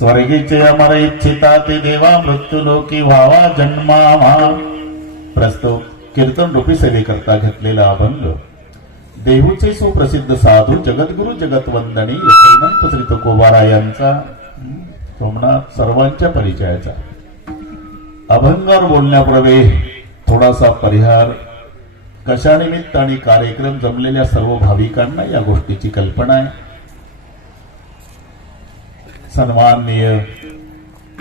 स्वर्गीचे अमर इच्छिता ते देवा मृत्यूलोकी व्हावा जन्मावा. प्रस्तुत कीर्तन रूपी सेवेकरता घेतलेला अभंग देहूचे सुप्रसिद्ध साधू जगद्गुरु जगतवंदनी श्रीमंत श्री तुकोबारा यांचा सोमनाथ सर्वांच्या परिचयाचा. अभंगावर बोलण्यापूर्वी थोडासा परिहार. कशानिमित्त आणि कार्यक्रम जमलेल्या सर्व भाविकांना या गोष्टीची कल्पना आहे. सन्माननीय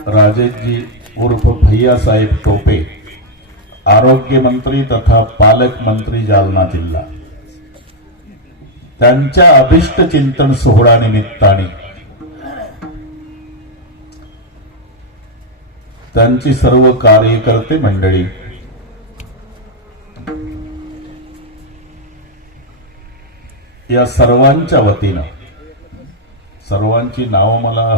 राजेशजी उर्फ भैयासाहेब टोपे, आरोग्य मंत्री तथा पालक मंत्री जालना जिल्हा, त्यांच्या अभिष्ट चिंतन सोहळा निमित्ताने त्यांची सर्व कार्यकर्ते मंडळी, या सर्वांच्या वतीनं, सर्वांची नावं मला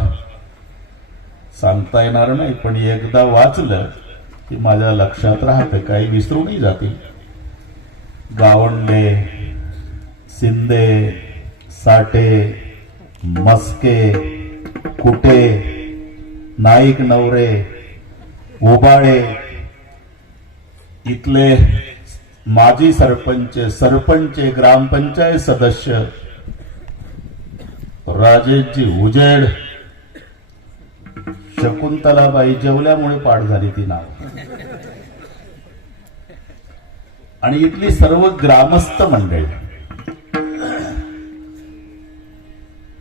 सांगता येणार नाही, पण एकदा वाचलं की माझ्या लक्षात राहतं, काही विसरूनही जातील. गावंडे, शिंदे, साठे, मस्के, कुटे, नाईक नवरे, उबाळे, इथले माजी सरपंच, सरपंच, ग्रामपंचायत सदस्य, राजेशजी उजेड, शकुंतलाबाई जेवल्यामुळे पाठ झाली ती नाव, आणि इथली सर्व ग्रामस्थ मंडळी,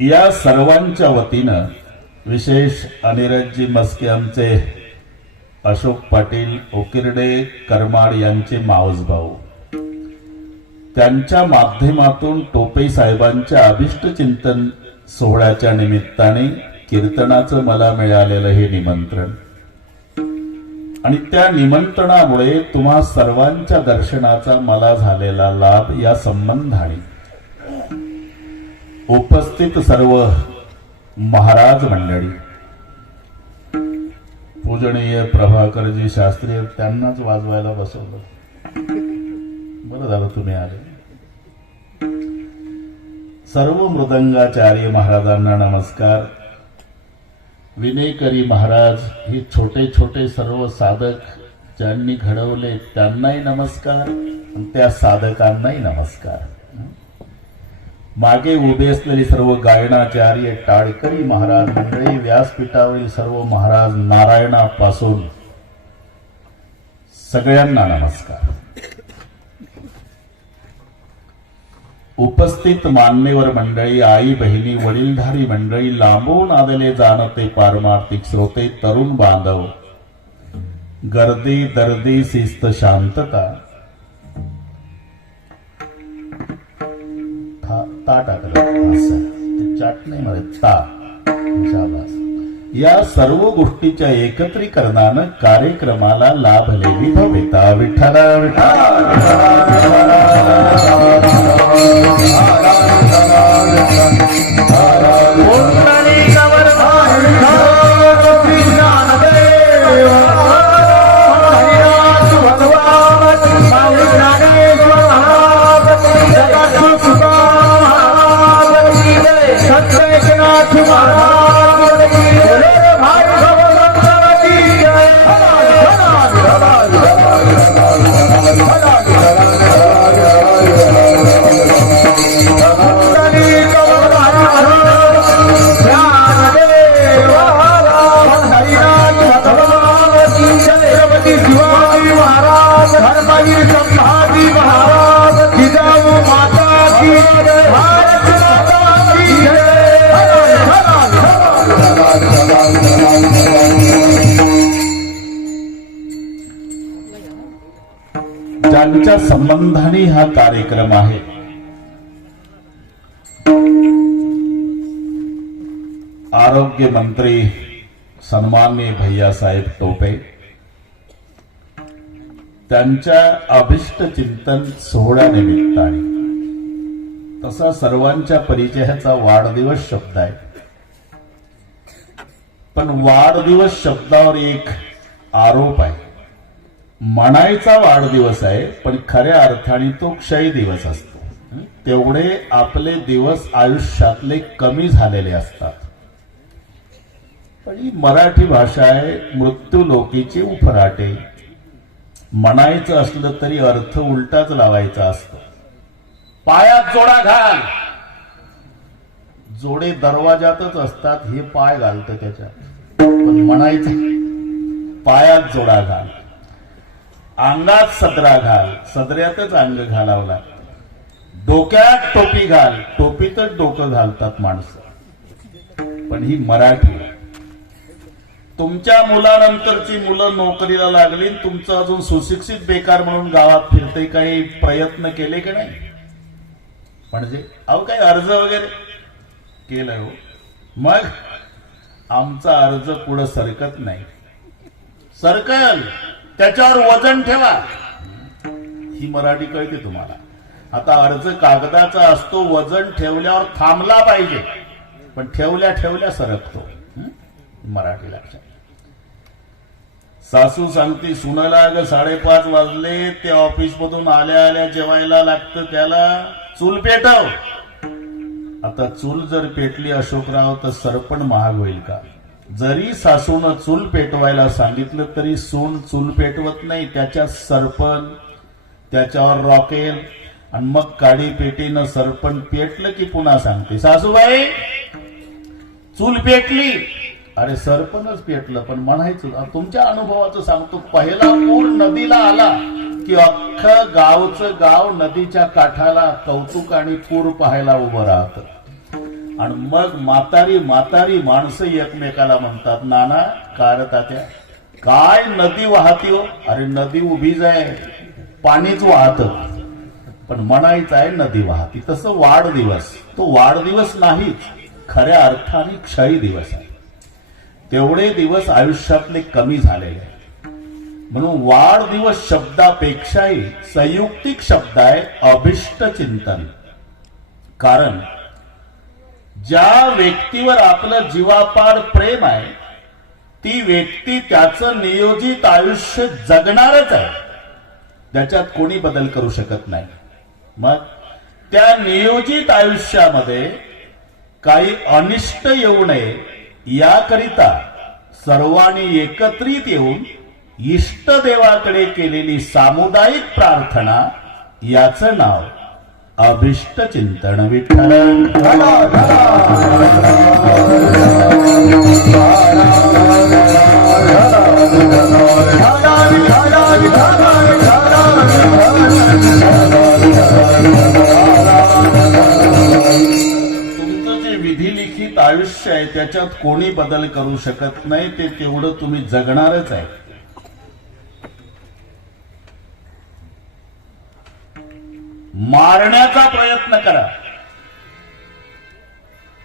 या सर्वांच्या वतीनं विशेष अनिरजजी मस्के, आमचे अशोक पाटील ओकिर्डे करमाड यांचे मावस भाऊ, त्यांच्या माध्यमातून टोपे साहेबांच्या अभिष्ट चिंतन सोहळ्याच्या निमित्ताने कीर्तनाचं मला मिळालेलं हे निमंत्रण, आणि त्या निमंत्रणामुळे तुम्हा सर्वांच्या दर्शनाचा मला झालेला लाभ, या संबंधाने उपस्थित सर्व महाराज मंडळी, पूजनीय प्रभाकरजी शास्त्री, त्यांनाच वाजवायला बसवलं. बरं झालं तुम्ही आले. सर्व मृदंगाचार्य महाराजांना नमस्कार. विनेकरी महाराज, ही छोटे छोटे सर्व साधक ज्यांनी घडवले त्यांनाही नमस्कार, आणि त्या साधकांनाही नमस्कार. मागे उभे असलेले सर्व गायनाचार्य, टाळकरी महाराज मंडळी, व्यासपीठावरील सर्व महाराज, नारायणापासून सगळ्यांना नमस्कार. उपस्थित मान्यवर मंडळी, आई बहिणी, वडीलधारी मंडळी, लांबून आलेले जाणते पारमार्थिक श्रोते, तरुण बांधव, गर्दी दर्दी शिस्त शांतता, ता टाकलं चाट नाही मला, ता, या सर्व गोष्टीच्या एकत्रीकरणानं कार्यक्रमाला लाभलेली भविता. विठ्ठला ज्यांच्या संबंधाने हा कार्यक्रम आहे, आरोग्य मंत्री सन्माननीय भैयासाहेब टोपे, त्यांच्या अभिष्ट चिंतन सोहळ्यानिमित्ताने, तसा सर्वांच्या परिचयाचा वाढदिवस शब्द आहे, पण वाढदिवस शब्दावर एक आरोप आहे. म्हणायचा वाढदिवस आहे, पण खऱ्या अर्थाने तो क्षय दिवस असतो. तेवढे आपले दिवस आयुष्यातले कमी झालेले असतात. पण ही मराठी भाषा आहे, मृत्यू लोकीचे उफराटे. म्हणायचं असलं तरी अर्थ उलटाच लावायचा असतो. पायात जोडा घाल, जोडे दरवाजातच असतात, हे पाय घालतं त्याच्यात. पण म्हणायचं पायात जोडा घाल, अंगात सदरा घाल, सदऱ्यातच अंग घालावं लागतं. डोक्यात टोपी घाल, टोपीतच डोकं घालतात माणसं. पण ही मराठी. तुमच्या मुलानंतरची मुलं नोकरीला लागली, तुमचं अजून सुशिक्षित बेकार म्हणून गावात फिरते, काही प्रयत्न केले की नाही? म्हणजे अहो काही अर्ज वगैरे केलं हो, मग आमचा अर्ज पुढे सरकत नाही. सरकल, त्याच्यावर वजन ठेवा. ही मराठी कळते तुम्हाला? आता अर्ज कागदाचा असतो, वजन ठेवल्यावर थांबला पाहिजे, पण ठेवल्या ठेवल्या सरकतो. मराठी लक्षात. सासू सांगते सुनाला, ग 5:30 वाजले, ते ऑफिस मधून आल्या आल्या जेवायला लागतं, त्याला चूल पेटव. आता चूल जर पेटली अशोकराव तर सरपण महाग होईल का? जरी सासून चूल पेटवायला सांगितलं तरी सून चूल पेटवत नाही, त्याच्या सरपण, त्याच्यावर रॉकेल, आणि मग काडी पेटीनं सरपण पेटलं की पुन्हा सांगते सासूबाई चूल पेटली. अरे सरपणच पेटलं, पण म्हणायचं तुमच्या अनुभवाचं सांगतो. पहिला पूर नदीला आला की अख्खं गावचं गाव नदीच्या काठाला कौतुक आणि पूर पाहायला उभं राहतं. आणि मग म्हातारी म्हातारी माणसं एकमेकाला म्हणतात, नाना कार तात्या काय नदी वाहती हो? अरे नदी उभीच आहे, पाणीच वाहत, पण म्हणायचं आहे नदी वाहती. तसं वाढदिवस, तो वाढदिवस नाहीच, खऱ्या अर्थाने क्षय दिवस आहे. तेवढे दिवस आयुष्यातले कमी झालेले आहे. म्हणून वाढदिवस शब्दापेक्षाही संयुक्तिक शब्द आहे अभिष्ट चिंतन. कारण ज्या व्यक्तीवर आपलं जीवापाड प्रेम आहे, ती व्यक्ती त्याचं नियोजित आयुष्य जगणारच आहे, त्याच्यात कोणी बदल करू शकत नाही. मग त्या नियोजित आयुष्यामध्ये काही अनिष्ट येऊ नये याकरिता सर्वांनी एकत्रित येऊन इष्टदेवाकडे केलेली सामुदायिक प्रार्थना, याचं नाव अभिष्ट चिंतन. विठ्ठल तुमचं जे विधिलिखित आयुष्य आहे त्याच्यात कोणी बदल करू शकत नाही, ते तेवढं तुम्ही जगणारच आहे. मारण्याचा प्रयत्न करा,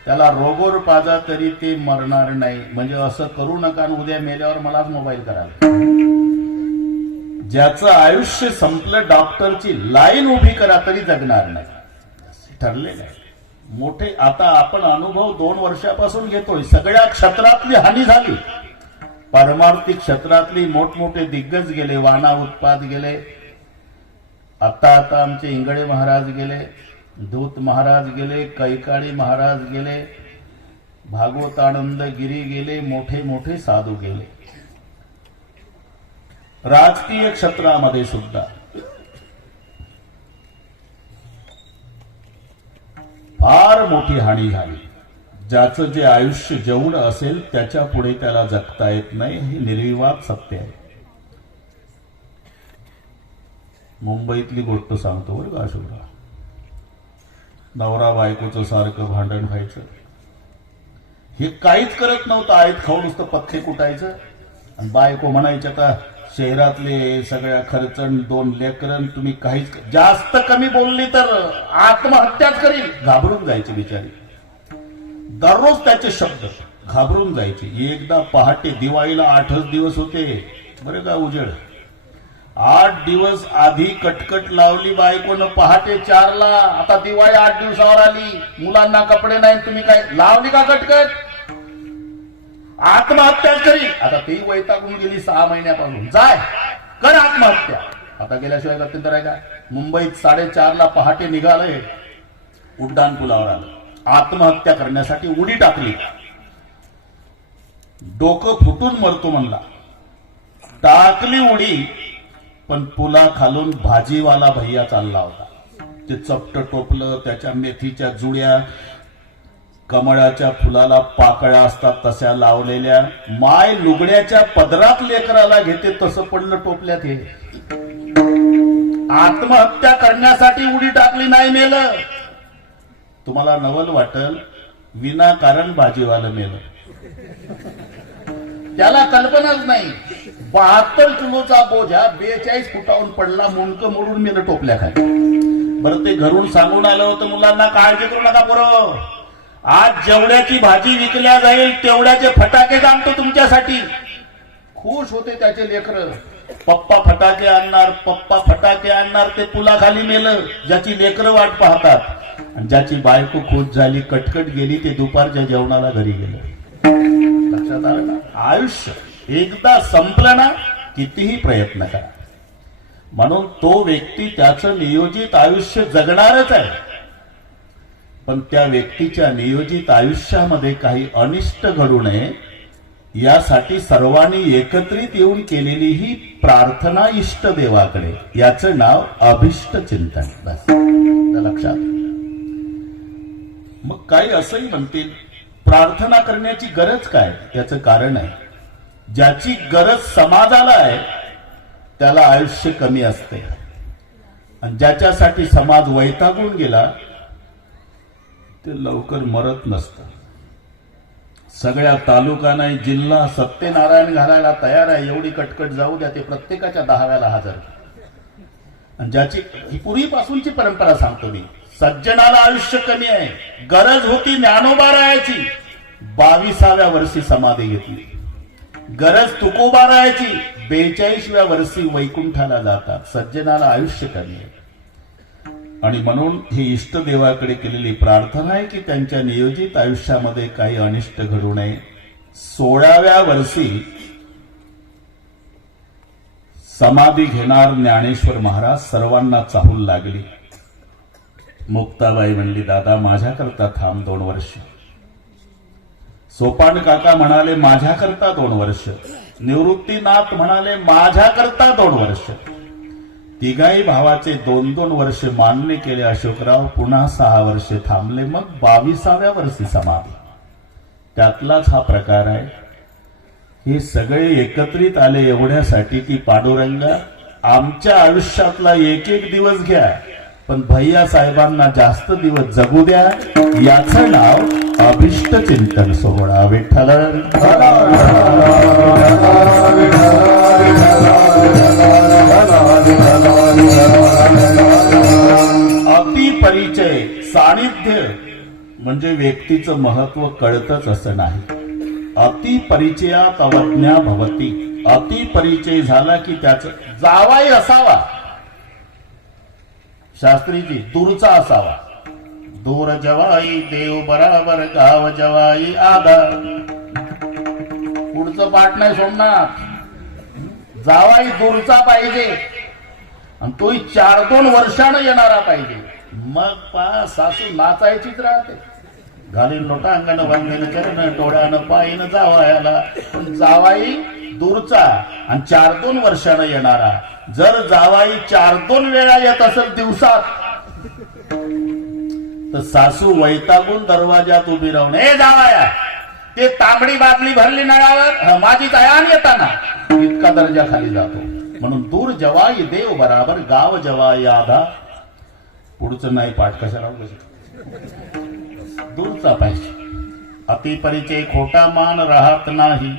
त्याला रोगोर पाजा तरी ते मरणार नाही. म्हणजे असं करू नका आणि उद्या मेल्यावर मलाच मोबाईल करा. ज्याचं आयुष्य संपलं, डॉक्टरची लाईन उभी करा तरी जगणार नाही. ठरलेलं आहे. मोठे आता आपण अनुभव 2 वर्षापासून घेतोय. सगळ्या क्षेत्रातली हानी झाली. पारमार्थिक क्षेत्रातली मोठमोठे दिग्गज गेले, वाना उत्पाद गेले. आता आमचे इंगळे महाराज गेले, दूत महाराज गेले, कैकाडी महाराज गेले, भागवतानंद गिरी गेले, मोठे मोठे साधू गेले. राजकीय क्षेत्रामध्ये सुद्धा फार मोठी हानी झाली. ज्याचं जे आयुष्य जेवढं असेल त्याच्या पुढे त्याला जगता येत नाही, हे निर्विवाद सत्य आहे. मुंबईतली गोष्ट सांगतो बरं का अशोकराव. नवरा बायकोचं सारखं भांडण व्हायचं. हे काहीच करत नव्हतं, आयत खाऊन नुसतं पथ्ये कुटायचं. आणि बायको म्हणायच्या आता शहरातले सगळ्या खर्चण 2 लेकरं, तुम्ही काहीच जास्त कमी बोलली तर आत्महत्याच करील. घाबरून जायची बिचारी. दररोज त्याचे शब्द घाबरून जायचे. एकदा पहाटे दिवाळीला 8च दिवस होते बरं का उजेड. 8 दिवस आधी कटकट लावली बायकोनं पहाटे 4ला. आता दिवाळी 8 दिवसावर आली, मुलांना कपडे नाही, तुम्ही काय लावली का कटकट? आत्महत्या करील. आता ती वैतागून गेली 6 महिन्यापासून. जाय कर आत्महत्या. आता गेल्याशिवाय गत्यंतर आहे का? मुंबईत 4:30ला पहाटे निघालंय, उड्डाण पुलावर आलं. आत्महत्या करण्यासाठी उडी टाकली. डोकं फुटून मरतो म्हणला. टाकली उडी, पण पुला खालून भाजीवाला भैया चालला होता. ते चपट टोपलं, त्याच्या मेथीच्या जुड्या, कमळाच्या फुलाला पाकळ्या असतात तशा लावलेल्या, माय लुगड्याच्या पदरात लेकराला घेते तसं पडलं टोपल्यात. हे आत्महत्या करण्यासाठी उडी टाकली, नाही मेलं. तुम्हाला नवल वाटल, विनाकारण भाजीवाला मेलं. त्याला कल्पनाच नाही. 72 किलोचा बोजा 42 फुटावून पडला, मुंडकं मोडून मेलं टोपल्याखाली. बरं, ते घरून सांगून आलं होतं मुलांना, काळजी करू नका पोरं, आज जेवढ्याची भाजी विकल्या जाईल तेवढ्याचे फटाके आणतो तुमच्यासाठी. खुश होते त्याचे लेकर. पप्पा फटाके आणणार, पप्पा फटाके आणणार. ते पुलाखाली मेलं, ज्याची लेकरं वाट पाहतात. आणि ज्याची बायको खुश झाली, कटकट गेली, ते दुपारच्या जेवणाला घरी गेलं. लक्षात आलं ना? आयुष्य एकदा संपलं ना, कितीही प्रयत्न करा. म्हणून तो व्यक्ती त्याचं नियोजित आयुष्य जगणारच आहे. पण त्या व्यक्तीच्या नियोजित आयुष्यामध्ये काही अनिष्ट घडू नये यासाठी सर्वांनी एकत्रित येऊन केलेली ही प्रार्थना इष्ट देवाकडे, याचं नाव अभिष्ट चिंतन. बस लक्षात. मग काही असंही म्हणतील, प्रार्थना करण्याची गरज काय? याचं कारण आहे, ज्याची गरज समाजाला आहे त्याला आयुष्य कमी असते, आणि ज्याच्यासाठी समाज वैतागून गेला ते लवकर मरत नसतं. सगळ्या तालुका नाही, जिल्हा सत्यनारायण घालायला तयार आहे. एवढी कटकट जाऊ द्या, ते प्रत्येकाच्या 10व्याला हजर. आणि ज्याची ही पूर्वीपासूनची परंपरा सांगतो मी, सज्जनाला आयुष्य कमी आहे. गरज होती ज्ञानोबा रायाची, 22व्या वर्षी समाधी घेतली. गरज तुकोबा रायाची, 42व्या वर्षी वैकुंठाला जातात. सज्जनाला आयुष्य कमी आहे. आणि म्हणून ही इष्टदेवाकडे केलेली प्रार्थना आहे की त्यांच्या नियोजित आयुष्यामध्ये काही अनिष्ट घडू नये. 16व्या वर्षी समाधी घेणार ज्ञानेश्वर महाराज. सर्वांना चाहूल लागली. मुक्ताबाई म्हणली, दादा माझ्याकरता थांब 2 वर्ष. सोपान काका म्हणाले, माझ्याकरता 2 वर्ष. निवृत्तीनाथ म्हणाले, माझ्याकरता 2 वर्ष. तिघाही भावाचे 2-2 वर्ष मान्य केले अशोकराव. पुन्हा 6 वर्ष थांबले. मग 22व्या वर्षी समाधी. त्यातलाच हा प्रकार आहे. हे सगळे एकत्रित आले एवढ्यासाठी की पांडुरंगा, आमच्या आयुष्यातला एक एक दिवस घ्या, पण भैया साहेबांना जास्त दिवस जगू द्या. याचं नाव अभिष्ट चिंतन सोहळा. विठ्ठल अतिपरिचय, सानिध्य म्हणजे व्यक्तीचं महत्व कळतच असं नाही. अतिपरिचयात अवज्ञा भवती. अतिपरिचय झाला की त्याचं जावाई असावा. शास्त्रीजी, दूरचा असावा. दूर जवाई देव बराबर, गाव जवाई आधा. पुढचं पाठ नाही सोडणार. जावाई दूरचा पाहिजे, आणि तोही 4-2 वर्षानं येणारा पाहिजे. मग पा सासू नाचायचीच राहते. घालीन लोटांगण बांधेन चरण, टोळ्यानं पायीनं जावायला. पण जावाई दूरचा आणि 4-2 वर्षानं येणारा. जर जावाई 4-2 वेळा येत असेल दिवसात, तर सासू वैतागून दरवाजात उभी राहून, ए जावाया, ते तांबडी बादली भरली नळावर, माझी तयार येताना, इतका दर्जा खाली जातो. म्हणून दूर जवाई देव बराबर, गाव जवाई आधा. पुढचं नाही पाठ, कशाला दूरचा पाहिजे. अतिपरिचय खोटा मान राहत नाही.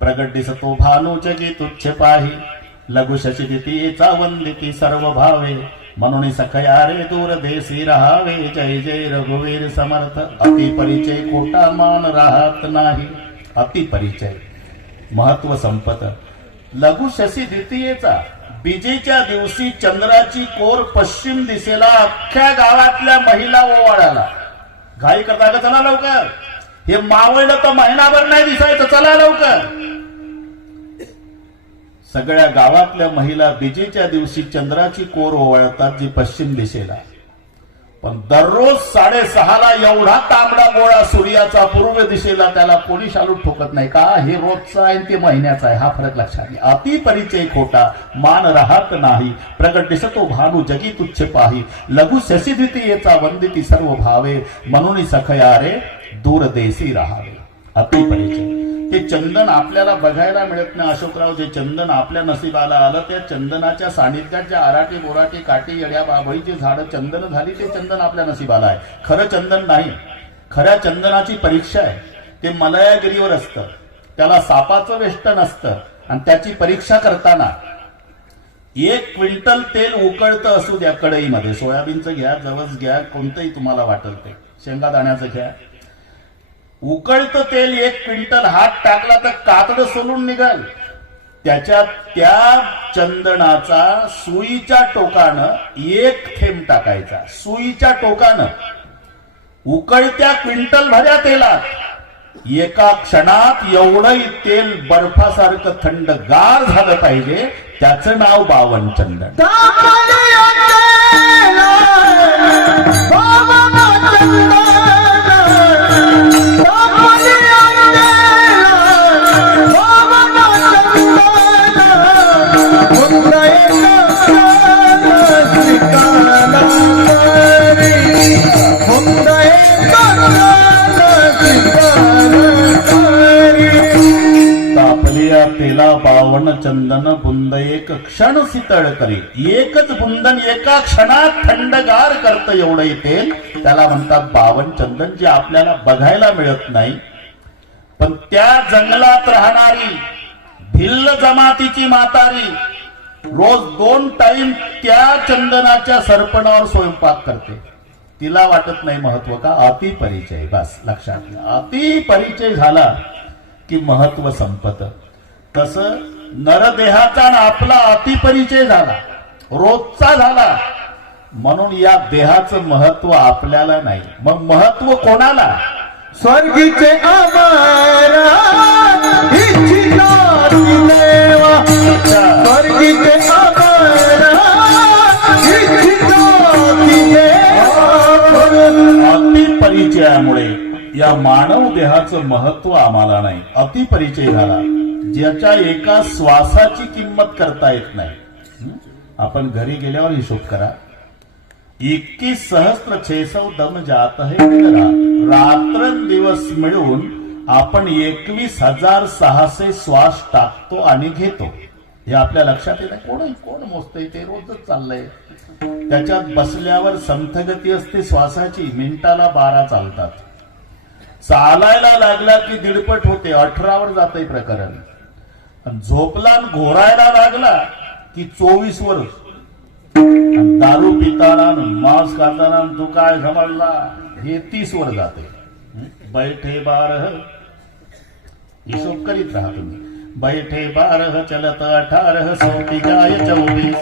प्रगट दिसतो भानुचगी तुच्छ पाही. लघु शशी दितीचा वंदिती सर्व भावे. म्हणून सखया रे दूर देशी राहावे. जय जय रघुवीर समर्थ. अतिपरिचय खोटा मान राहत नाही. अतिपरिचय महत्व संपत. लघु शशी द्वितीयेचा बीजेच्या दिवशी चंद्राची कोर पश्चिम दिशेला अख्ख्या गावातल्या महिला ओवाळाला. घाई करता का, चला लवकर, हे मावळलं तर महिनाभर नाही दिसायचं, चला लवकर. सगळ्या गावातल्या महिला बीजेच्या दिवशी चंद्राची कोर ओवाळतात, जी पश्चिम दिशेला. पण दररोज 6:30ला एवढा तांबडा गोळा सूर्याचा पूर्व दिशेला त्याला कोणी शालू ठोकत नाही का? हे रोजचा आहे ते महिन्याचा आहे, हा फरक लक्षात घ्या. अति परिचय खोटा मान राहत नाही, प्रगट दिसतो भानू जगी तुच्छ पाही, लघु शशिदितीयेचा वंदिती सर्व भावे, म्हणून सखया रे दूर देशी राहावे. अति परिचय. ते चंदन आपल्याला बघायला मिळत नाही अशोकराव. जे चंदन आपल्या नशिबाला आलं त्या चंदनाच्या सानिध्यात ज्या आराटी बोराटी काटी येड्या बाभळीची झाडं चंदन झाली ते चंदन आपल्या नशिबाला आहे. खरं चंदन नाही. खऱ्या चंदनाची परीक्षा आहे. ते मलयागिरीवर असतं, त्याला सापाचं वेष्टन असतं आणि त्याची परीक्षा करताना 1 क्विंटल तेल उकळतं असू द्या कढईमध्ये, सोयाबीनचं घ्या, जवस घ्या, कोणतंही तुम्हाला वाटेल ते, शेंगादाण्याचं घ्या. उकळतं तेल 1 क्विंटल हात टाकला तर कातडं सोलून निघाल. त्याच्यात त्या चंदनाचा सुईच्या टोकानं 1 थेंब टाकायचा. सुईच्या टोकानं उकळत्या क्विंटल भऱ्या तेलात एका क्षणात एवढंही तेल बर्फासारखं थंडगार झालं पाहिजे. त्याचं नाव बावन चंदन. तापलिया तेला बावन चंदन बुंद एक क्षण शीतळ करी. एकच बुंदन एका क्षणात थंडगार करतं एवढंही तेल, त्याला म्हणतात बावन चंदन. जे आपल्याला बघायला मिळत नाही, पण त्या जंगलात राहणारी भिल्ल जमातीची म्हातारी रोज 2 टाइम त्या चंदनाच्या सरपणावर स्वयंपाक करते. तिला वाटत नाही महत्व का? अति परिचय. बस लक्षात घ्या. अति परिचय झाला की महत्व संपत. तसं नरदेहाचा आणि आपला अतिपरिचय झाला, रोजचा झाला, म्हणून या देहाचं महत्व आपल्याला नाही. मग महत्व कोणाला? स्वर्गीचे आभार इच्छिता देवा, स्वर्गीचे आभार इच्छिता देवा. अतिपरिचयामुळे या मानव देहाचं महत्व आम्हाला नाही. अतिपरिचय झाला. ज्याच्या एका श्वासाची किंमत करता येत नाही. आपण घरी गेल्यावर हिशोब करा. 21,600 दम जात है दिन रात. रात्रंदिवस मिळून आपण 21,600 श्वास टाकतो आणि घेतो. हे आपल्या लक्षात येत नाही. कोण मोजतंय? ते रोजच चाललंय. त्याच्यात बसल्यावर संथगती असते श्वासाची, मिनिटाला 12 चालतात. चालायला लागला की 1.5 होते, 18वर जातंय प्रकरण. झोपला घोरायला लागला की 24 वर. दारू पिताना मांस खाताना तू काय समजला हे 30 वर जाते. बैठे 12 हिशोब करीत राहा तुम्ही. बैठे 12 चलत 18 सोती जाय 24.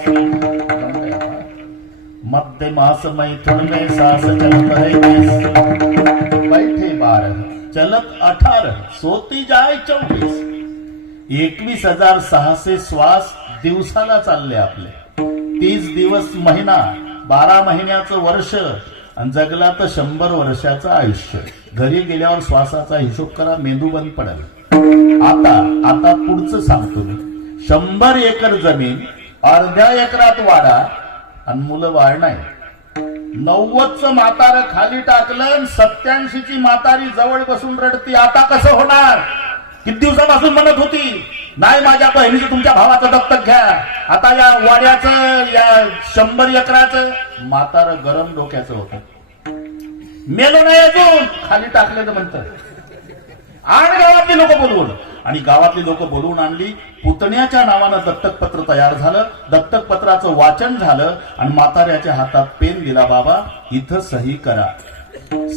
मध्य मास मैथुन में सास चलत है 20. बैठे 12 चलत 18 सोती जाय 24. 21,600 श्वास दिवसाला चालले आपले. 30 दिवस महिना, 12 महिन्याचं वर्ष आणि जगला तर 100 वर्षाचं आयुष्य. घरी गेल्यावर श्वासाचा हिशोब करा, मेंदू बंद पडेल. आता पुढचं सांगतो मी. 100 एकर जमीन अर्ध्या एकरात वाढा आणि मुलं बाळ नाही. 90चं म्हातारं खाली टाकलं, 87ची म्हातारी जवळ बसून रडती. आता कसं होणार? किती दिवसापासून म्हणत होती नाही माझ्या बहिणीचं तुमच्या भावाचं दत्तक घ्या. आता या वाड्याचं, या 100 एकराचं म्हातारं गरम डोक्याचं होतं. मेलो नाही अजून, खाली टाकलेलं म्हणतं. आणि गावातली लोक बोलवून, आणि गावातली लोक बोलवून आणली. पुतण्याच्या नावानं दत्तकपत्र तयार झालं. दत्तकपत्राचं वाचन झालं आणि म्हाताऱ्याच्या हातात पेन दिला. बाबा इथं सही करा.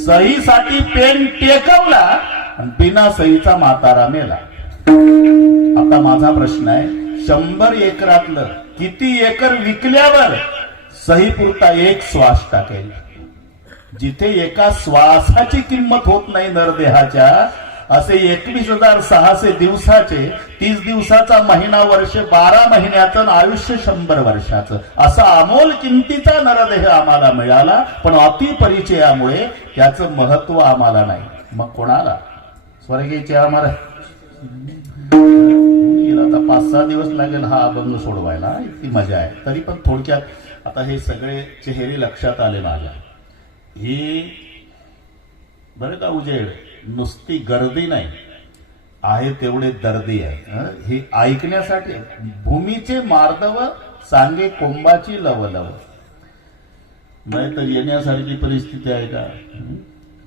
सहीसाठी पेन टेकवला आणि बिना सहीचा म्हातारा मेला. आता माझा प्रश्न आहे, 100 एकरातलं किती एकर विकल्यावर सही पुरता 1 श्वास टाकेल? जिथे एका श्वासाची किंमत होत नाही नरदेहाच्या, असे 21,600 दिवसाचे, 30 दिवसाचा महिना वर्ष, 12 महिन्याचं आणि आयुष्य 100 वर्षाचं, असा अमोल किमतीचा नरदेह आम्हाला मिळाला. पण अतिपरिचयामुळे त्याचं महत्व आम्हाला नाही. मग कोणाला? स्वर्गीचे आम्हाला आता 5-6 दिवस लागेल हा अभंग सोडवायला, इतकी मजा आहे. तरी पण थोडक्यात आता हे सगळे चेहरे लक्षात आले माझ्या. ही बरं का उजेड नुसती गर्दी नाही आहे, तेवढे दर्दी आहे. हे ऐकण्यासाठी भूमीचे मार्दव सांगे कोंबाची लवलव. नाही तर येण्यासारखी परिस्थिती आहे का?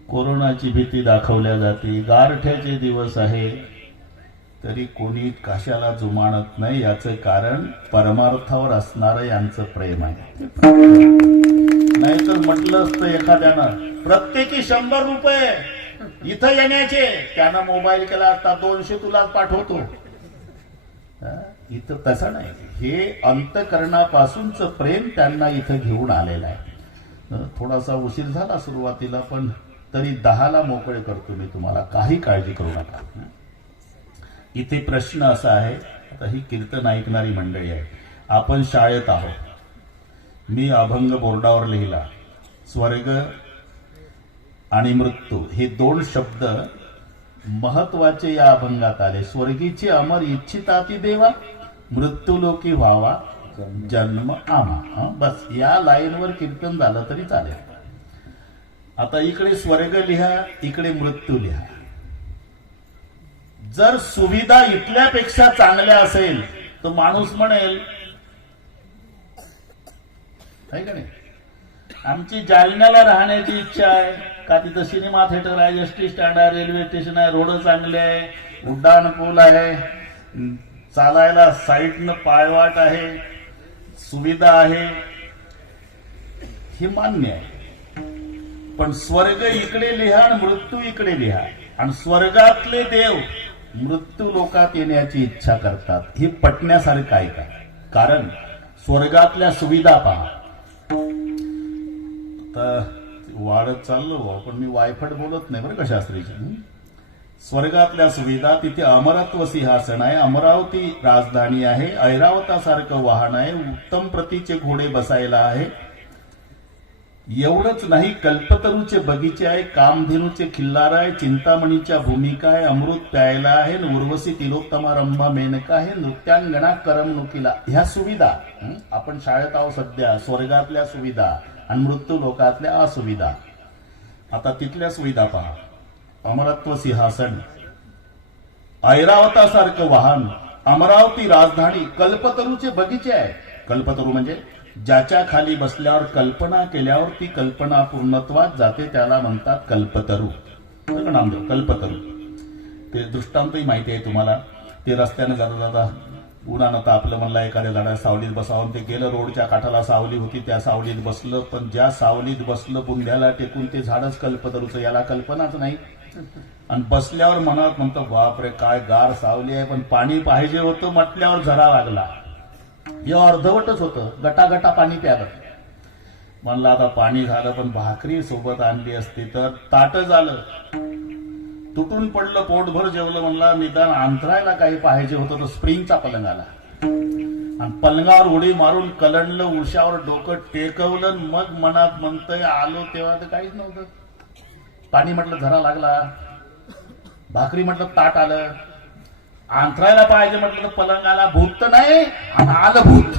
कोरोनाची भीती दाखवल्या जाते, गारठ्याचे दिवस आहे, तरी कोणी कशाला जुमानत नाही. याचं कारण परमार्थावर असणारं यांचं प्रेम आहे. नाहीतर म्हटलं असतं एखाद्यानं प्रत्येकी 100 रुपये इथं येण्याचे, त्यानं मोबाईल केला असता 200 तुलाच पाठवतो. इथं तसं नाही. हे अंतकरणापासूनच प्रेम त्यांना इथं घेऊन आलेलं आहे. थोडासा उशीर झाला सुरुवातीला, पण तरी 10ला मोकळे करतो मी तुम्हाला, काही काळजी करू नका. इथे प्रश्न असा आहे, आता ही कीर्तन ऐकणारी मंडळी आहे, आपण शाळेत आहोत. मी अभंग बोर्डावर लिहिला. स्वर्ग आणि मृत्यू हे 2 शब्द महत्वाचे या अभंगात आले. स्वर्गीचे अमर इच्छिताती देवा, मृत्यू लोकी व्हावा जन्म आम्हा. बस या लाईनवर कीर्तन झालं तरी चालेल. आता इकडे स्वर्ग लिहा, इकडे मृत्यू लिहा. जर सुविधा इथल्यापेक्षा चांगल्या असेल तर माणूस म्हणेल, आहे का नाही, आमची जालन्याला राहण्याची इच्छा आहे का, तिथं सिनेमा थिएटर आहे, एसटी स्टँड आहे, रेल्वे स्टेशन आहे, रोड चांगले आहे, उड्डाण पूल आहे, चालायला साईडनं पायवाट आहे, सुविधा आहे, हे मान्य आहे. पण स्वर्ग इकडे लिहा आणि मृत्यू इकडे लिहा. आणि स्वर्गातले देव मृत्यू लोकात येण्याची इच्छा करतात. हे पटण्यासारखं आहे का? कारण स्वर्गातल्या सुविधा पहा. वाढत चाललो पण मी वायफट बोलत नाही बरं का शास्त्रीची. स्वर्गातल्या सुविधा, तिथे अमरत्व सिंहासन आहे, अमरावती राजधानी आहे, ऐरावतासारखं वाहन आहे, उत्तम प्रतीचे घोडे बसायला आहे. एवढंच नाही, कल्पतरूचे बगीचे आहे, कामधेनूचे खिल्लार आहे, चिंतामणीच्या भूमिका आहे, अमृत प्यायला आहे, उर्वशी तिलोत्तमा रंभा मेनका आहे, नृत्यांगणा करमणुकीला. ह्या सुविधा आपण शाळेत आहोत सध्या. स्वर्गातल्या सुविधा आणि मृत्यू लोकातल्या असुविधा. आता तिथल्या सुविधा पहा. अमरत्व सिंहासन, ऐरावतासारखं वाहन, अमरावती राजधानी, कल्पतरूचे बगीचे आहे. कल्पतरू म्हणजे ज्याच्या खाली बसल्यावर कल्पना केल्यावर ती कल्पना पूर्णत्वात जाते, त्याला म्हणतात कल्पतरू. नामदेव कल्पतरू. ते दृष्टांतही माहिती आहे तुम्हाला. ते रस्त्याने जाता जाता उन्हानं तापलं, म्हणला एखाद्या झाडा सावलीत बसावं. ते गेलं, रोडच्या काठाला सावली होती, त्या सावलीत बसलं. पण ज्या सावलीत बसलं बुंध्याला टेकून, ते झाडच कल्पतरूचं, याला कल्पनाच नाही. आणि बसल्यावर मनात म्हणतो, बापरे काय गार सावली आहे, पण पाणी पाहिजे होतं म्हटल्यावर झरा लागला. हे अर्धवटच होतं, गटागटा पाणी प्यालं. म्हणलं आता पाणी झालं, पण भाकरी सोबत आणली असती तर ताट झालं. तुटून पडलं, पोटभर जेवलं. म्हणला निदान अंतरायला काही पाहिजे होतं तर स्प्रिंगचा पलंग आला. आणि पलंगावर उडी मारून कलंडलं, उशावर डोकं टेकवलं. मग मनात म्हणतंय, आलो तेव्हा तर काहीच नव्हतं. पाणी म्हटलं झरा लागला, भाकरी म्हटलं ताट आलं, अंतरायला पाहिजे म्हटलं तर पलंग आला. भूत तर नाही, आलं भूत.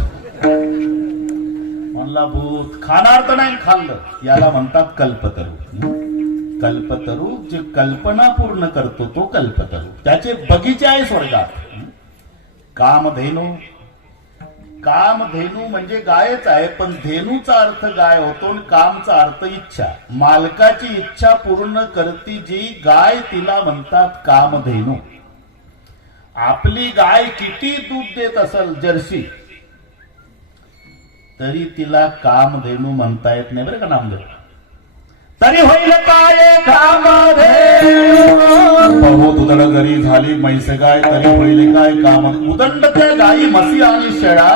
म्हणला भूत खाणार तर नाही, खाल्लं. याला म्हणतात कल्पतरू. कल्पतरू जे कल्पना पूर्ण करतो तो कल्पतरू. त्याचे बगीचे आहे स्वर्गात. कामधेनू, कामधेनू म्हणजे गायच आहे, पण धेनूचा अर्थ गाय होतो आणि कामचा अर्थ इच्छा. मालकाची इच्छा पूर्ण करती जी गाय, तिला म्हणतात कामधेनू. आपली गाय किती दूध देत असेल जर्सी, तरी तिला कामधेनू म्हणता येत नाही बरं का नामदेव. तरी होईल काय कामधेनू, बहुत उदंड जरी झाली म्हैस गाय, तरी होईल काय काम. उदंड त्या गायी म्हशी आणि शेळा,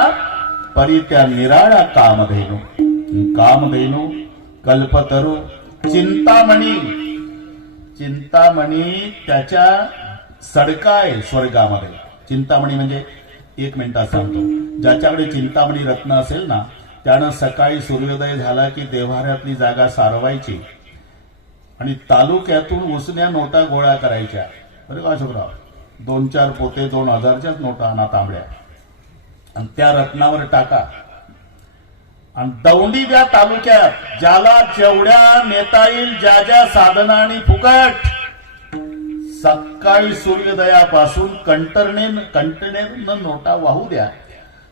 परी त्या निराळ्या कामधेनू. कामधेनू, कल्पतरू, चिंतामणी. चिंतामणी त्याच्या सडका आहे स्वर्गामध्ये. चिंतामणी म्हणजे एक मिनिटात सांगतो, ज्याच्याकडे चिंतामणी रत्न असेल ना, त्यानं सकाळी सूर्योदय झाला की देव्हाऱ्यातली जागा सारवायची आणि तालुक्यातून उसन्या नोटा गोळा करायच्या. बरं का अशोकराव, 2-4 पोते 2000च्याच नोटा आणा तांबड्या आणि त्या रत्नावर टाका आणि दौंडी द्या तालुक्यात. ज्याला जेवढ्या नेता येईल, ज्या ज्या साधनाने फुकट, सकाळी सूर्योदयापासून कंटेनर नोटा वाहू द्या.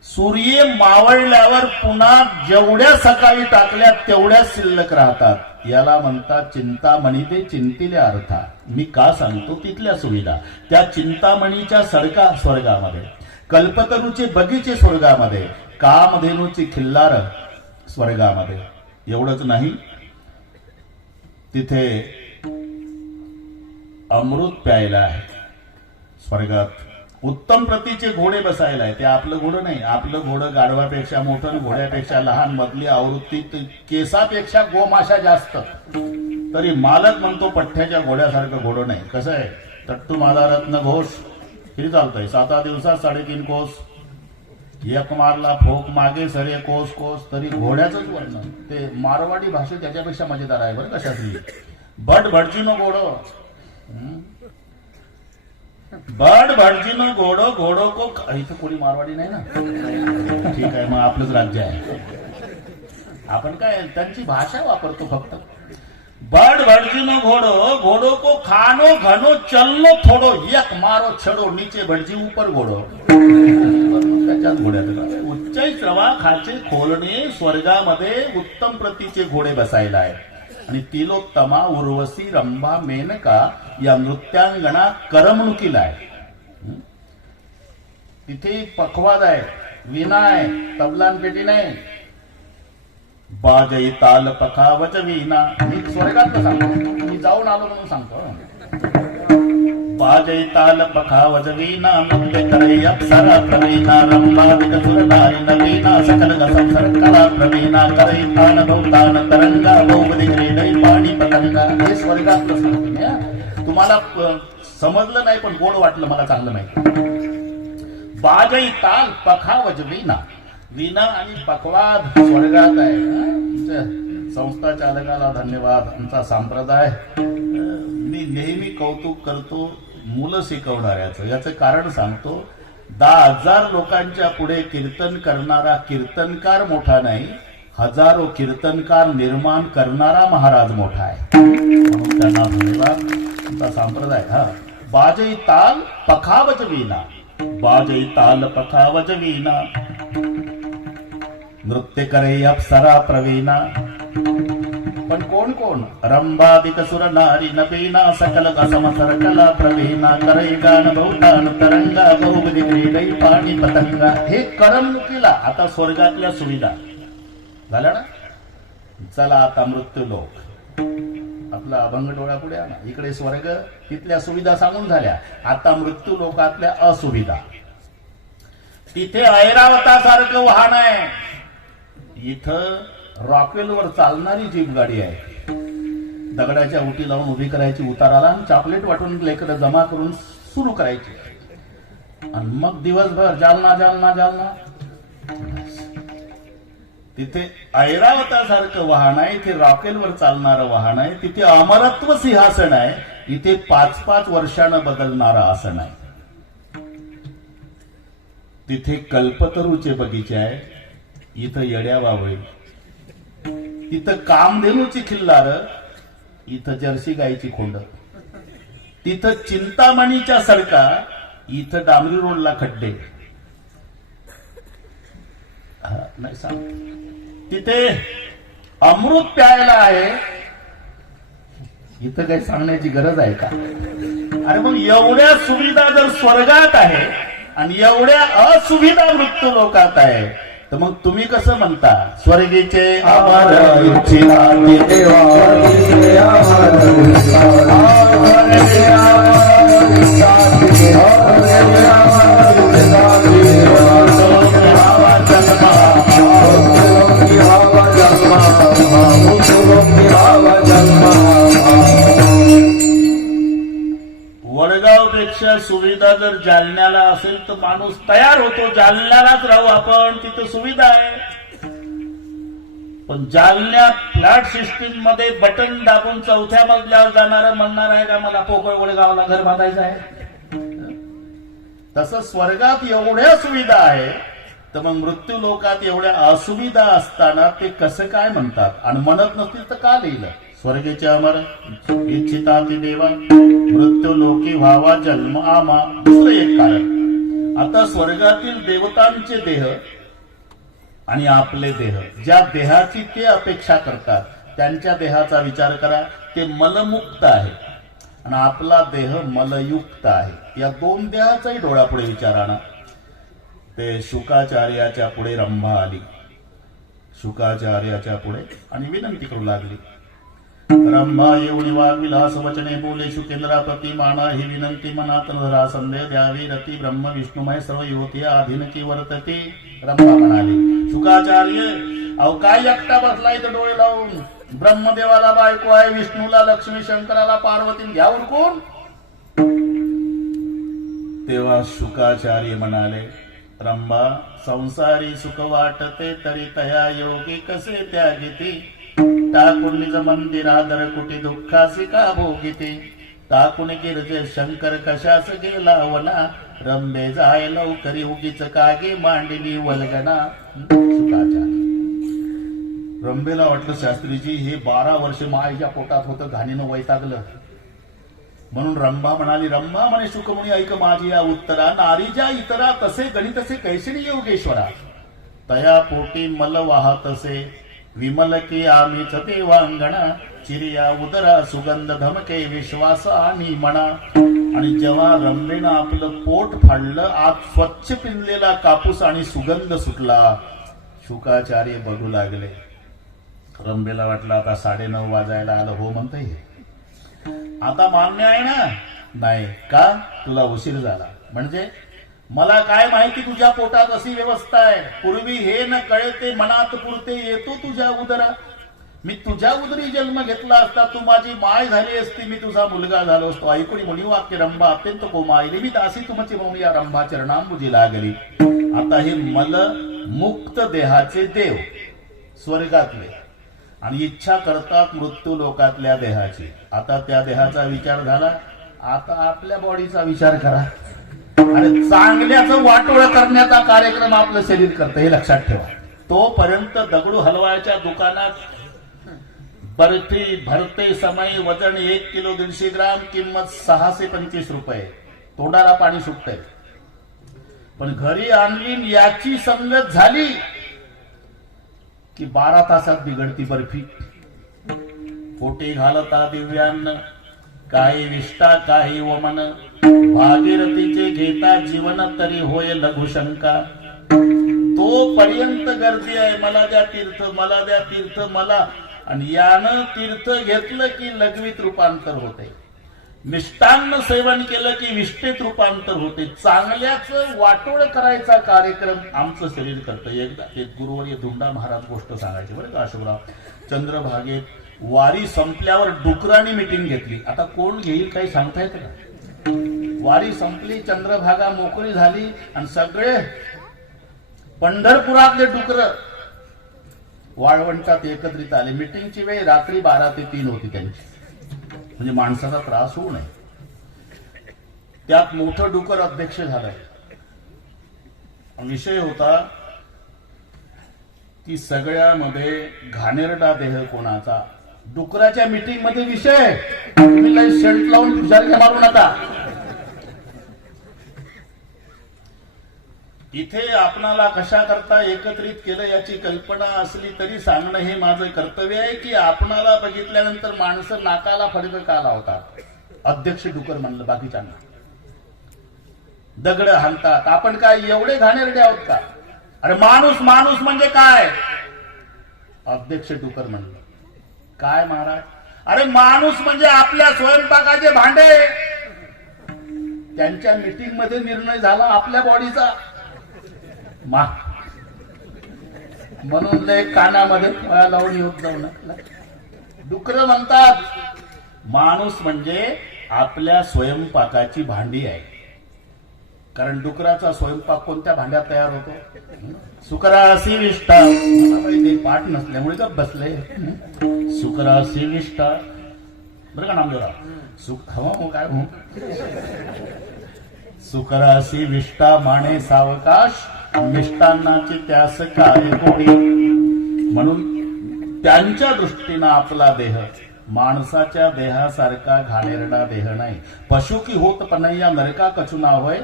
सूर्य मावळल्यावर पुन्हा जेवढ्या सकाळी टाकल्या तेवढ्या शिल्लक राहतात. याला म्हणतात चिंतामणी ते चिंतिल्या अर्था. मी का सांगतो, तिथल्या सुविधा. त्या चिंतामणीच्या सडका स्वर्गामध्ये, कल्पतरूचे बगीचे स्वर्गामध्ये, कामधेनूची खिल्लार स्वर्गामध्ये. एवढंच नाही, तिथे अमृत प्यायला आहे स्वर्गात. उत्तम प्रतीचे घोडे बसायला आहे. ते आपलं घोडं नाही, आपलं घोडं गाढवापेक्षा मोठं, घोड्यापेक्षा लहान, मधली आवृत्ती केसापेक्षा गोमाशा जास्त. तरी मालक म्हणतो पठ्ठ्याच्या घोड्यासारखं घोडं नाही. कसं आहे, तट्टू माझा रत्न घोष किती चालतंय, 7 दिवसात 3.5 कोस. एक मारला फोक मागे सरे कोस कोस. तरी घोड्याच वर्णन ते मारवाडी भाषेत त्याच्यापेक्षा मजेदार आहे बरं. कशातली बड भडजीनो घोडो, बड भडजीनो घोडो, घोडो को. इथं कोणी मारवाडी नाही ना, ठीक आहे, मग आपलंच राज्य आहे. आपण काय त्यांची भाषा वापरतो फक्त. बड भडजीनो घोडो, घोडो को खानो घनो चलनो थोडो, एक मारो छडो नीचे भटजी ऊपर घोडो. त्याच्यात घोड्यात उच्च रवा खाचे खोलणे. स्वर्गामध्ये उत्तम प्रतीचे घोडे बसायला आहे. आणि तिलोत्तमा, उर्वशी, रंभा, मेनका या नृत्यांगणा करमणुकीला आहे. तिथे पखवाद आहे, विना आहे, तबलान पेटी नाही. बाजई ताल पखावच वीणा. मी स्वर्गात सांगतो, मी जाऊन आलो म्हणून सांगतो. बाजई ताल पखावच वीणा, नृत्य करे अप्सरा प्रवीणा, रंभादिक सुरनारी नवीना, सकल संसार कला प्रवीणा, करे तान भवतान तरंगा, बहुपदी क्रीडै पाणी पतंगा. हे स्वर्गातलं सांगतो. तुम्हाला समजलं नाही पण गोड वाटलं, मला चांगलं माहिती. बाजई ताल पखावच वीणा. वीणा आणि पखवाद स्वर्गात आहे. संस्था चालकाला धन्यवाद. आमचा संप्रदाय मी नेहमी कौतुक करतो मुलं शिकवणाऱ्याचं. याचं कारण सांगतो. 10,000 लोकांच्या पुढे कीर्तन करणारा कीर्तनकार मोठा नाही, हजारो कीर्तनकार निर्माण करणारा महाराज मोठा आहे. म्हणून त्यांना धन्यवाद. आमचा संप्रदाय. बाजई ताल पखावच वीणा, बाजई ताल पखावच वीणा, नृत्य करे अप्सरा प्रवीणा. पण कोण कोण? रंभादिक सुर नारी नवीना, सकल असमसर कला प्रवीणा, करे गान भवतान तरंगा, बहुपदी क्रीडै पाणी पतंगा. हे करमणुकीला. आता स्वर्गातल्या सुविधा झाल्या ना. चला आता मृत्यू लोक. आपला अभंग डोळा पुढे आणा. इकडे स्वर्ग, तिथल्या सुविधा सांगून झाल्या. आता मृत्यू लोकातल्या असुविधा. तिथे ऐरावतासारखं वाहन आहे. इथं रॉकेलवर चालणारी जीप गाडी आहे. दगडाच्या उटी लावून उभी करायची, उताराला चॉकलेट वाटून लेकरं जमा करून सुरू करायची. आणि मग दिवसभर जालना जालना जालना. तिथे ऐरावतासारखं वाहन आहे. इथे रॉकेलवर चालणारं वाहन आहे. तिथे अमरत्व सिंहासन आहे. इथे 5-5 वर्षानं बदलणारं आसन आहे. तिथे कल्पतरूचे बगीचे आहे. इथं येड्या बावळी. तिथं कामधेनूची खिल्लार, इथं जर्सी गायची खोंड. तिथं चिंतामणीच्या सडका, इथं डांबरी रोडला खड्डे. नाही सांग. तिथे अमृत प्यायला आहे. इथं काही सांगण्याची गरज आहे का? अरे मग एवढ्या सुविधा जर स्वर्गात आहे आणि एवढ्या असुविधा मृत्यू लोकात आहे, तर मग तुम्ही कसं म्हणता स्वर्गीचे आभार इच्छिता देवा. जालन्याला असेल तर माणूस तयार होतो, जालन्यालाच राहू आपण, तिथं सुविधा आहे. पण जालन्यात फ्लॅट सिस्टीम मध्ये बटन दाबून 4थ्या मजल्यावर जाणार म्हणणार आहे का मला पोकळ गोळेगावला घर बांधायचं आहे. तसं स्वर्गात एवढ्या सुविधा आहे, तर मग मृत्यू लोकात एवढ्या असुविधा असताना ते कसं काय म्हणतात, आणि म्हणत नसतील तर का लिहिलं. स्वर्गेचे अमर इच्छिता ती देवा मृत्यू लोकी व्हावा जन्म आमा. दुसरं एक कारण, आता स्वर्गातील देवतांचे देह आणि आपले देह, ज्या देहाची ते अपेक्षा करतात त्यांच्या देहाचा विचार करा, ते मलमुक्त आहे आणि आपला देह मलयुक्त आहे. या दोन देहाचाही डोळ्यापुढे विचार आणा. ते शुकाचार्याच्या पुढे रंभा आली, शुकाचार्याच्या पुढे आणि विनंती करू लागली. रंभा येऊन वाग विलास वचने बोले शुकेंद्रापती माना ही विनंती मनात धरा संदेह द्यावी रती ब्रह्म विष्णुमय सर्व युवती आधीनकी वर्तती. रंभा म्हणाली, शुकाचार्य अहो काय एकटा बसलाय तर डोळे लावून, ब्रह्मदेवाला बायको आहे, विष्णूला लक्ष्मी, शंकराला पार्वती, घ्या उरकून. तेव्हा शुकाचार्य म्हणाले, रंभा संसारी सुख वाटते तरी तया योगी कसे त्यागिती. टाकून निज मंदिरादर कुटी दुःखासी का भोगिती. टाकून गिरजे शंकर कशास गेला वना. रंबे जाय लवकरी उगीच कागे मांडली वल्गना. शुकाचार्य रंबेला वाटलं शास्त्रीजी हे 12 वर्ष मायेच्या पोटात होतं, घाणीनं वैतागलं. म्हणून रंभा म्हणाली, रंभा म्हणे शुकमुनी ऐक माझी या उत्तरा. नारीच्या इतरा तसे गणितसे कैसिनी योगेश्वरा. तया पोटी मल वाहतसे विमल की आम्हीच देवांगणा. चिरिया उदरा सुगंध धमके विश्वास आणि म्हणा. आणि जेव्हा रंभेनं आपलं पोट फाडलं, आत स्वच्छ पिंजलेला कापूस आणि सुगंध सुटला. शुकाचार्य बघू लागले. रंभेला वाटलं आता 9:30 वाजायला आलं, हो म्हणता येईल आता मान्य आहे ना. नाही का, तुला उशीर झाला. म्हणजे मला काय माहिती तुझ्या पोटात अशी व्यवस्था आहे. पूर्वी हे न कळते मनात पुरते येतो तुझ्या उदरा. मी तुझ्या उदरी जन्म घेतला असता, तू माझी माय झाली असती, मी तुझा मुलगा झालो असतो. ऐकून म्हणी वाक्य रंभा अत्यंत कोमायली. मी दासी तुमची म्हणून या रंभा चरणांबुजी लागली. आता हे मल मुक्त देहाचे देव स्वर्गातले आणि इच्छा करतात मृत्यू लोकातल्या देहाची. आता त्या देहाचा विचार झाला, आता आपल्या बॉडीचा विचार करा. आणि चांगल्याचं वाटोळ करण्याचा कार्यक्रम आपलं शरीर करतं, हे लक्षात ठेवा. तोपर्यंत दगडू हलवायच्या दुकानात बर्फी भरते समय, वजन 1 किलो 150 ग्राम, किंमत 625 रुपये. तोंडाला पाणी सुटतंय. पण घरी आणली याची संगत झाली की 12 तासात बिघडती बर्फी. पोटी घालता दिव्यान्न, काही विष्टा काही वमन. भागीरथीचे घेता जीवन तरी होय लघुशंका. तोपर्यंत गर्दी आहे, मला द्या तीर्थ, मला द्या तीर्थ मला. आणि यानं तीर्थ घेतलं की लघवीत रूपांतर होते. मिष्टान्न सेवन केलं की विष्टेत रूपांतर होते. चांगल्याचं वाटोळ करायचा कार्यक्रम आमचं शरीर करतं. एकदा एक गुरुवर्य धुंडा महाराज गोष्ट सांगायची बरं का अशोकराव. चंद्रभागेत वारी संपल्यावर डुकरांनी मिटिंग घेतली. आता कोण घेईल काही सांगता येतं का. वारी संपली, चंद्रभागा मोकळी झाली आणि सगळे पंढरपुरातले डुकर वाळवंटात एकत्रित आले. मिटिंगची वेळ रात्री 12 ते 3 होती त्यांची, म्हणजे माणसाचा त्रास होऊ नये. त्यात मोठं डुकर अध्यक्ष झालंय. विषय होता की सगळ्यामध्ये घाणेरडा देह कोणाचा. डुकराच्या मीटिंग मध्ये विषय, तुम्ही काही शर्ट लावून हुशारक्या मारू नका. इथे आपणाला कशा करता एकत्रित केलं याची कल्पना असली तरी सांगणं हे माझं कर्तव्य आहे की आपणाला बघितल्यानंतर माणसं नाकाला फडकं का लावतात. अध्यक्ष डुकर म्हणलं, बाकीच्यांना दगड हाणतात. आपण काय एवढे घाणेरडे आहोत का. अरे माणूस माणूस म्हणजे काय. अध्यक्ष डुकर म्हणलं, काय महाराज. अरे माणूस म्हणजे आपल्या स्वयंपाकाचे भांडे. त्यांच्या मीटिंग मध्ये निर्णय झाला आपल्या बॉडीचा. म्हणून लय कानामध्ये फळा लावून येऊन जाऊ नका. डुकर म्हणतात माणूस म्हणजे आपल्या स्वयंपाकाची भांडी आहे. कारण डुकराचा स्वयंपाक कोणत्या भांड्यात तयार होतो? सुकरासी विष्ठा. मला काही ते पाठ नसल्यामुळे गप बसले. सुकरासी विष्ठा बरं का नामदेवराव? हो काय हो, सुकरासी विष्ठा माने सावकाश, मिष्टान्नाची त्यास काय गोडी. म्हणून त्यांच्या दृष्टीनं आपला देह माणसाच्या देहासारखा घाणेरडा देह नाही. पशु की होत पनैया नरका कचुना होय.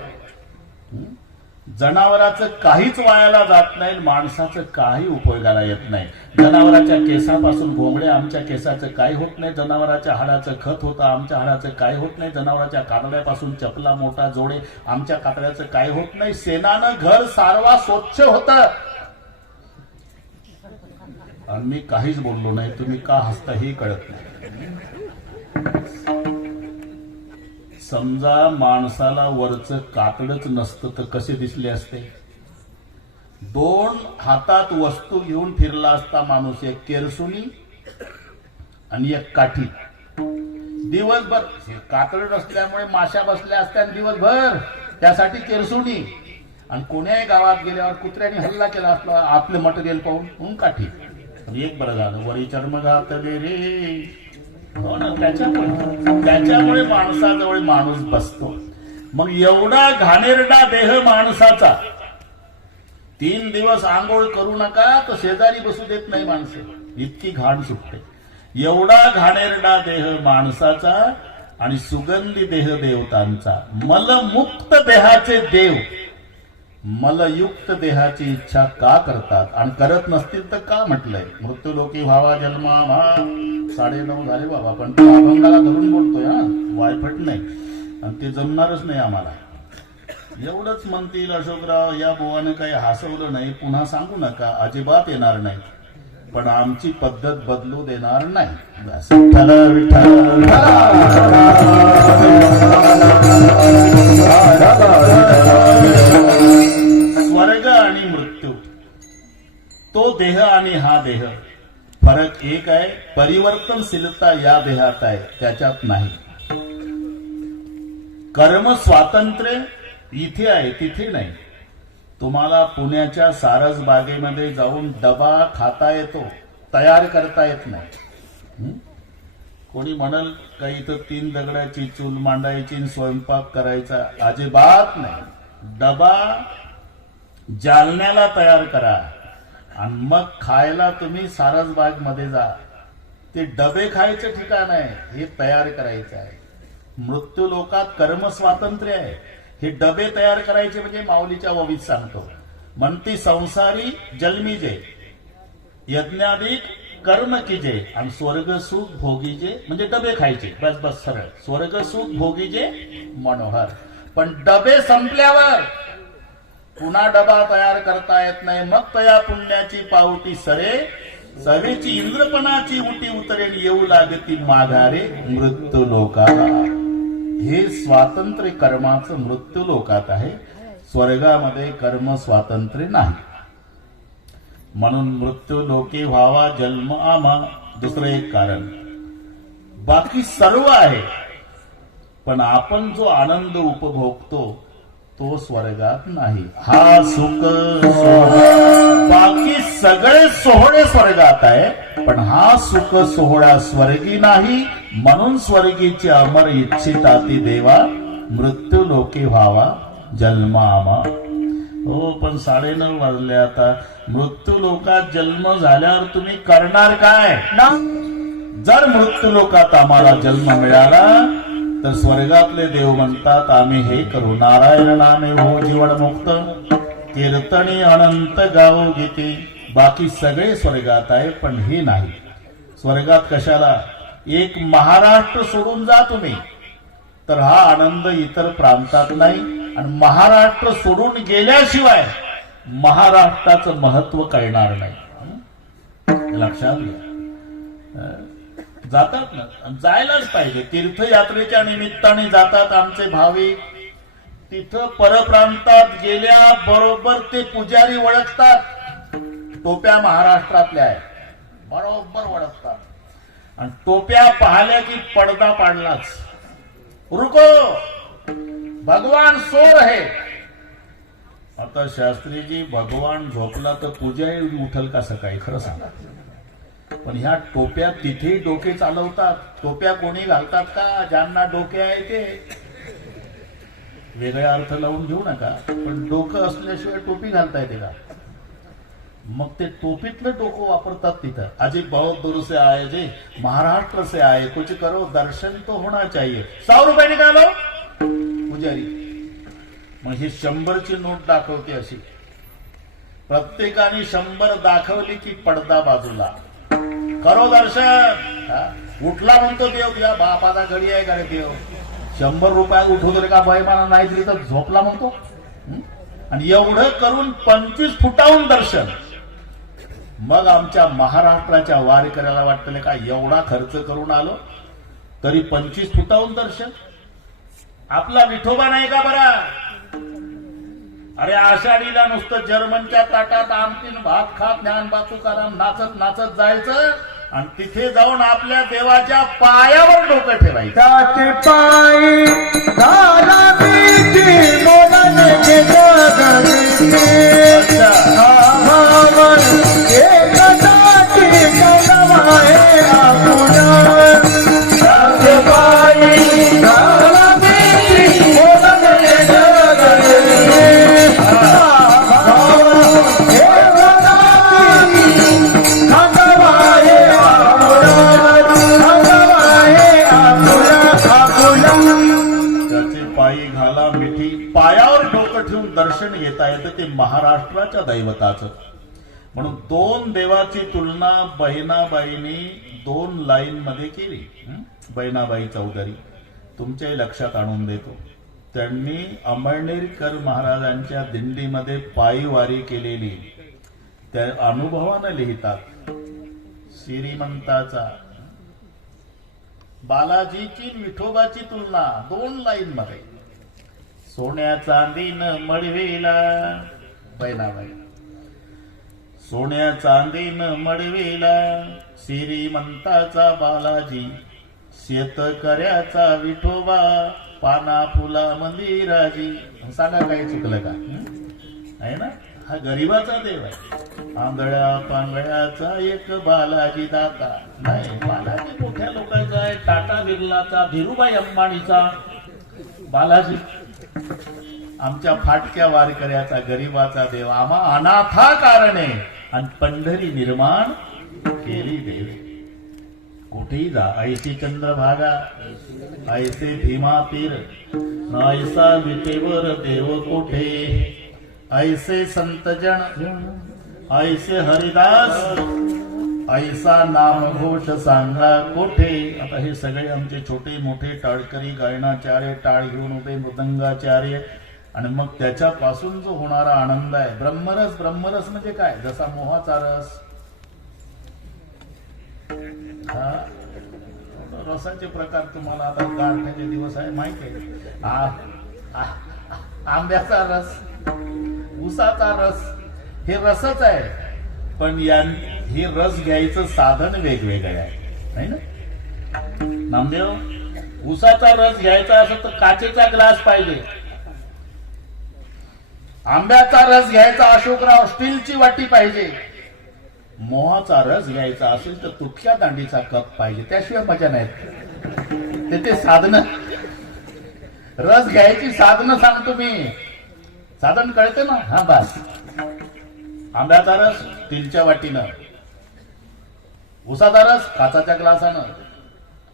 जनावराचं काहीच वायाला जात नाही, माणसाचं काही उपयोगाला येत नाही. जनावराच्या केसापासून घोंगडे, आमच्या केसाचं काही होत नाही. जनावराच्या हाडाचं खत होतं, आमच्या हाडाचं काही होत नाही. जनावराच्या कातड्यापासून चपला मोठा जोडे, आमच्या कातड्याचं काही होत नाही. शेणानं घर सारवा स्वच्छ होतं. आणि मी काहीच बोललो नाही, तुम्ही का हसता हे कळत नाही. समजा माणसाला वरचं कातडच नसतं तर कसे दिसले असते? 2 हातात वस्तू घेऊन फिरला असता माणूस, एक केरसुनी आणि एक काठी. दिवसभर कातड नसल्यामुळे माशा बसल्या असत्या दिवसभर, त्यासाठी केरसुनी. आणि कोण्याही गावात गेल्यावर कुत्र्याने हल्ला केला असला आपलं मटेरियल पाहून काठी. एक बरं झालं, वरी चर्म घातले रे. हो ना, त्याच्यामुळे माणसाजवळ माणूस बसतो. मग एवढा घाणेरडा देह माणसाचा, 3 दिवस आंघोळ करू नका तर शेजारी बसू देत नाही माणसं, इतकी घाण सुटते. एवढा घाणेरडा देह माणसाचा आणि सुगंधी देह देवतांचा. मलमुक्त देहाचे देव मलयुक्त देहाची इच्छा का करतात? आणि करत नसतील तर का म्हटलंय? मृत्यूलोकी व्हावा जन्मा. 9:30 झाले बाबा, पण तो अभंगाला धरून बोलतोय हा, वायफट नाही. आणि ते जमणारच नाही आम्हाला. एवढंच म्हणतील अशोकराव या बोवाने काही हसवलं नाही, पुन्हा सांगू नका, अजिबात येणार नाही. पण आमची पद्धत बदलू देणार नाही. विठ्ठल विठ्ठल. स्वर्ग आणि मृत्यू, तो देह आणि हा देह, फरक एक आहे, परिवर्तनशीलता या देहात आहे, त्याच्यात नाही. कर्म स्वातंत्र्य इथे आहे, तिथे नाही. तुम्हाला पुण्याच्या सारसबागेमध्ये जाऊन डबा खाता येतो, तयार करता येत नाही. कोणी म्हणल का इथं 3 दगडाची चूल मांडायची, स्वयंपाक करायचा? अजिबात नाही. डबा जालन्याला तयार करा आणि मग खायला तुम्ही सारसबाग मध्ये जा. ते डबे खायचं ठिकाण आहे, हे तयार करायचं आहे. मृत्यू लोकात कर्म स्वातंत्र्य आहे. हे डबे तयार करायचे म्हणजे माऊलीच्या ओवीत सांगतो, म्हणती संसारी जन्मी जे यज्ञाधिक कर्म कीजे आणि स्वर्ग सुख भोगीजे, म्हणजे डबे खायचे. बस बस सरळ, स्वर्ग सुख भोगीजे मनोहर. पण डबे संपल्यावर पुन्हा डबा तयार करता येत नाही. मग तया पुण्याची पावटी सरे, सवेची इंद्रपणाची उटी उतरेल, येऊ लागती माघारे मृत्यू लोकाला. हे स्वातंत्र्य कर्माचं मृत्यू लोकात आहे, स्वर्गामध्ये कर्म स्वातंत्र्य नाही. म्हणून मृत्यू लोके व्हावा जन्म आम्हा. दुसरं एक कारण, बाकी सर्व आहे पण आपण जो आनंद उपभोगतो तो स्वर्गात नाही. हा सुख बाकी सगळे सोहळे स्वर्गात आहे, पण हा सुख सोहळा स्वर्गी नाही. म्हणून स्वर्गीचे अमर इच्छिताती देवा, मृत्यू लोके व्हावा जन्म आम्हा. हो, पण 9:30 वाजले आता. मृत्यू लोकात जन्म झाल्यावर तुम्ही करणार काय ना? जर मृत्यू लोकात आम्हाला जन्म मिळाला तर स्वर्गातले देव म्हणतात आम्ही हे करू, नारायण नामे हो जीवन मुक्त, कीर्तनी अनंत गावो गीती. बाकी सगळे स्वर्गात आहे पण हे नाही. स्वर्गात कशाला? एक महाराष्ट्र सोडून जा तुम्ही तर हा आनंद इतर प्रांतात नाही. आणि महाराष्ट्र सोडून गेल्याशिवाय महाराष्ट्राचं महत्व कळणार नाही. लक्षात घ्या. जातात ना, जायलाच पाहिजे. तीर्थयात्रेच्या निमित्ताने जातात आमचे भाविक. तिथं परप्रांतात गेल्याबरोबर ते पुजारी ओळखतात, टोप्या महाराष्ट्रातल्या आहेत, बरोबर ओळखतात. आणि टोप्या पाहिल्या की पडदा पाडलाच. रुको, भगवान सोर है, आता शास्त्रीजी भगवान झोपला तर पूजा उठल का सकाळी? खरं सांगा. पण ह्या टोप्या तिथेही डोके चालवतात. टोप्या कोणी घालतात का? ज्यांना डोके आहे ते. वेगळे अर्थ लावून घेऊ नका, पण डोकं असल्याशिवाय टोपी घालता येते का? मग ते टोपीतलं डोकं वापरतात तिथं. अजी बहुत दूर से आए जी, महाराष्ट्र से आए, कुछ करो दर्शन तो होना चाहिए. 100 रुपये निकालो पुजारी. मग ही 100ची नोट दाखवते अशी. प्रत्येकाने 100 दाखवली की पडदा बाजूला. करो दर्शन. उठला म्हणतो देव. या बापाचा घडी आहे का रे देव? 100 रुपयात उठवतो रे का बैमाना? नाही तरी तर झोपला म्हणतो. आणि एवढं करून 25 फुटाहून दर्शन. मग आमच्या महाराष्ट्राच्या वारकऱ्याला वाटतं का एवढा खर्च करून आलो तरी 25 फुटाहून दर्शन? आपला विठोबा नाही का बरा? अरे आषाढीला नुसतं जर्मनच्या ताटात आमटीन भात खात ज्ञानबा तुकाराम नाचत नाचत जायचं आणि तिथे जाऊन आपल्या देवाच्या पायावर डोकं ठेवायचं. त्याचे पायी झाला भीती मोलाने जगविते. भावावर एकदाची कळवाए आपुला. त्याचे पायी झाला भीती मोलाने जगविते. भावावर एकदाची कळवाए त्याचे पायी घाला मिठी. पायावर डोकं ठेवून दर्शन घेता येतं ते महाराष्ट्राच्या दैवताचं. म्हणून 2 देवाची तुलना बहिणाबाईंनी 2 लाईन मध्ये केली. बहिणाबाई चौधरी तुमच्याही लक्षात आणून देतो. त्यांनी अंमळनेरकर महाराजांच्या दिंडीमध्ये पायी वारी केलेली त्या अनुभवानं लिहितात. श्रीमंताचा बालाजीची विठोबाची तुलना 2 लाईन मध्ये. सोन्या चांदीनं मडवीला बहिणाबाई. सोन्या चांदीनं मडवीला श्रीमंताचा बालाजी. शेतकऱ्याचा विठोबा पाना फुला मंदिराजी. सांगा काही चुकलं का? आहे ना? हा गरीबाचा देव आहे. आंधळ्या पांगळ्याचा एक बालाजी दाता. नाही, बालाजी मोठ्या लोकांचा आहे. टाटा बिर्लाचा, धीरूभाई अंबानीचा बालाजी. आमच्या फाटक्या वारकऱ्याचा गरीबाचा देव. आम्हा अनाथा कारणे आणि पंढरी निर्माण केली देव. कुठेही जा, ऐसी चंद्रभागा, ऐसे भीमा तीर, ऐसा विटेवर देव कोठे, ऐसे संतजन, ऐसे हरिदास, ऐसा नामघोष सांगा कोठे. आता हे सगळे आमचे छोटे मोठे टाळकरी, गायनाचार्य, टाळ घेऊन उभे मृदंगाचार्य. आणि मग त्याच्यापासून जो होणारा आनंद आहे. ब्रह्मरस. ब्रह्मरस म्हणजे काय? जसा मोहाचा रस. हा रसाचे प्रकार तुम्हाला आता गारठ्याचे दिवस आहे माहिती आहे. आंब्याचा रस, ऊसाचा रस, हे रसच आहे. पण हे रस घ्यायचं साधन वेगवेगळे आहे, नाही ना नामदेव? ऊसाचा रस घ्यायचा असेल तर काचेचा ग्लास पाहिजे. आंब्याचा रस घ्यायचा अशोकराव स्टीलची वाटी पाहिजे. मोहाचा रस घ्यायचा असेल तर तुटक्या दांडीचा कप पाहिजे. त्याशिवाय मजा नाहीत. ते साधन, रस घ्यायची साधनं सांगतो मी. साधन कळते ना? हा बस. आंब्याचा रस स्टीलच्या वाटीनं, उसाचा रस काचाच्या ग्लासानं,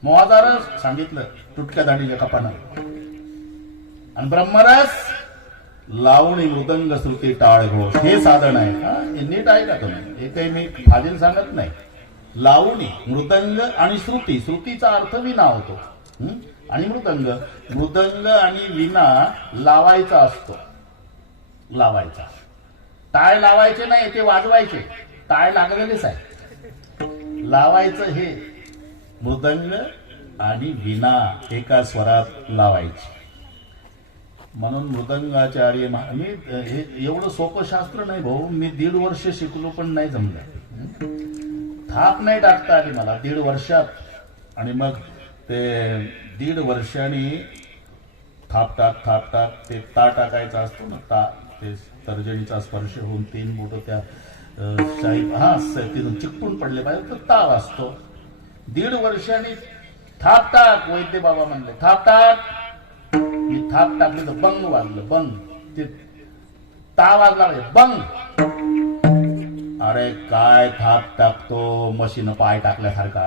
मोहाचा रस सांगितलं तुटक्या दांडीच्या कपानं, आणि ब्रह्मरस लावणी मृदंग श्रुती टाळ घोष हे साधन आहे. हे नीट आहे का तुम्ही? हे काही मी फाजील सांगत नाही. लावणी, मृदंग आणि श्रुती. श्रुतीचा अर्थ विना होतो. आणि मृदंग आणि विना लावायचा असतो. लावायचा. टाळ लावायचे नाही, ते वाजवायचे. टाळ लागलेलेच आहे. लावायचं हे मृदंग आणि विना एका स्वरात लावायचे. म्हणून मृदंगाचार्य मी हे एवढं सोपं शास्त्र नाही भाऊ. मी 1.5 वर्ष शिकलो पण नाही जमलं. थाप नाही टाकता आली मला 1.5 वर्षात. आणि मग ते 1.5 वर्षांनी थाप टाक ते ता टाकायचा असतो ना, ता ते तर्जनीचा स्पर्श होऊन 3 बोट त्या शाही तिथून चिकटून पडले पाहिजे तर ता वाजतो. 1.5 वर्षांनी थाप टाक वैद्य बाबा म्हणले थाप टाक. मी थाप टाकली तर बंग वाजलं बंग. ते ता वाजला पाहिजे बंग. अरे काय थाप टाकतो मशीन पाय टाकल्यासारखा.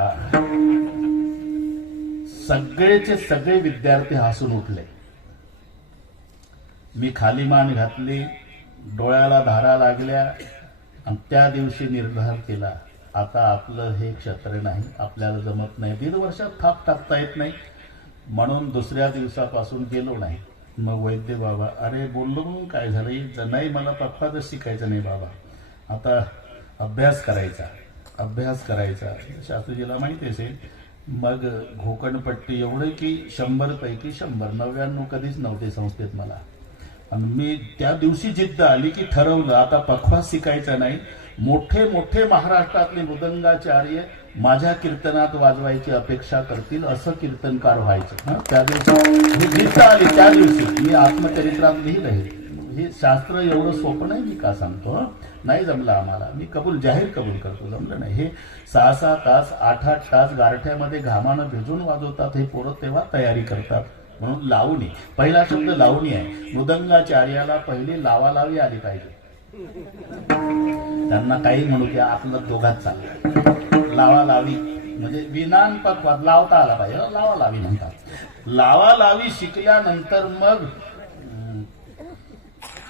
सगळेचे सगळे विद्यार्थी हसून उठले. मी खाली मान घातली, डोळ्याला धारा लागल्या आणि त्या दिवशी निर्धार केला आता आपलं हे क्षेत्र नाही, आपल्याला जमत नाही. 1.5 वर्षात थाप टाकता येत नाही म्हणून दुसऱ्या दिवसापासून गेलो नाही. मग वैद्य बाबा अरे बोललो म्हणून काय झालं नाही मला पप्पाच शिकायचं नाही बाबा, आता अभ्यास करायचा. शास्त्रीजीला माहिती असेल. मग घोकणपट्टी एवढं की 100 पैकी 100, 99 कधीच नव्हते संस्थेत मला. आणि मी त्या दिवशी जिद्द आली की ठरवलं आता पखवाज शिकायचा नाही. मोठे मोठे महाराष्ट्रातले मृदंगाचार्य माझ्या कीर्तनात वाजवायची अपेक्षा करतील असं कीर्तनकार व्हायचं. त्या दिवशी जिद्द आली. त्या दिवशी मी आत्मचरित्रात लिहिलं हे शास्त्र एवढं सोपं नाही मी का सांगतो. नाही जमलं आम्हाला, मी जाहीर कबूल करतो, जमलं नाही. हे 6-6 तास 8-8 तास गारठ्यामध्ये घामानं भिजून वाजवतात हे पोरं, तेव्हा तयारी करतात. म्हणून लावणी, पहिला शब्द लावणी आहे. मृदंगाचार्याला पहिली लावालावी आली पाहिजे. त्यांना काही म्हणू की आपलं दोघात चाललं. लावालावी म्हणजे विनान पखवाज लावता आला पाहिजे, लावालावी म्हणतात. लावालावी शिकल्यानंतर मग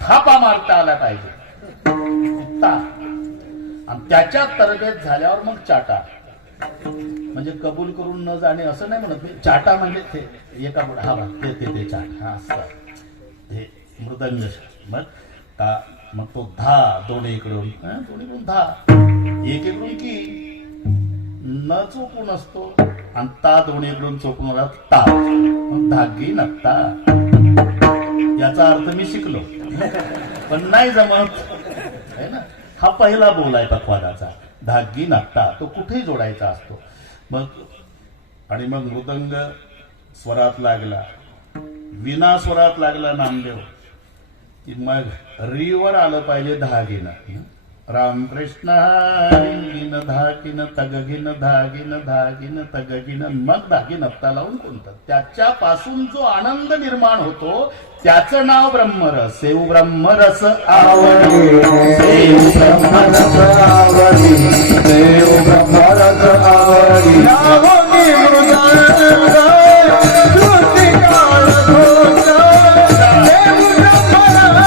थापा मारता आला पाहिजे आणि त्याच्या तरबेत झाल्यावर मग चाटा. म्हणजे कबूल करून न जाणे असं नाही म्हणत मी. चाटा म्हणजे ते एका पुढे हा ते चाट हा असं हे मृदंग. मग तो धा दोन्ही इकडून धा एक इकडून की न चोकून असतो आणि ता दोन्ही इकडून चोकून ता धागी नसता. याचा अर्थ मी शिकलो पण नाही जमत है ना. हा पहिला बोल आहे पखवादाचा, धागी नाट्टा. तो कुठेही जोडायचा असतो. मग मृदंग स्वरात लागला, विना स्वरात लागला नामदेव की मग रीवर आलं पाहिजे धागीनं. रामकृष्ण हरीन धागीन तगगीन धागीन तगगीन. मग धागी नत्ता लावून कोणतं त्याच्यापासून जो आनंद निर्माण होतो त्याचं नाव ब्रह्मरस. सेव ब्रह्मरस आवडी, सेव ब्रह्मरस आवडी, देव ब्रह्मरस आवडी. नावनी मृदंग श्रुतिकाळ घोष, देव ब्रह्मरस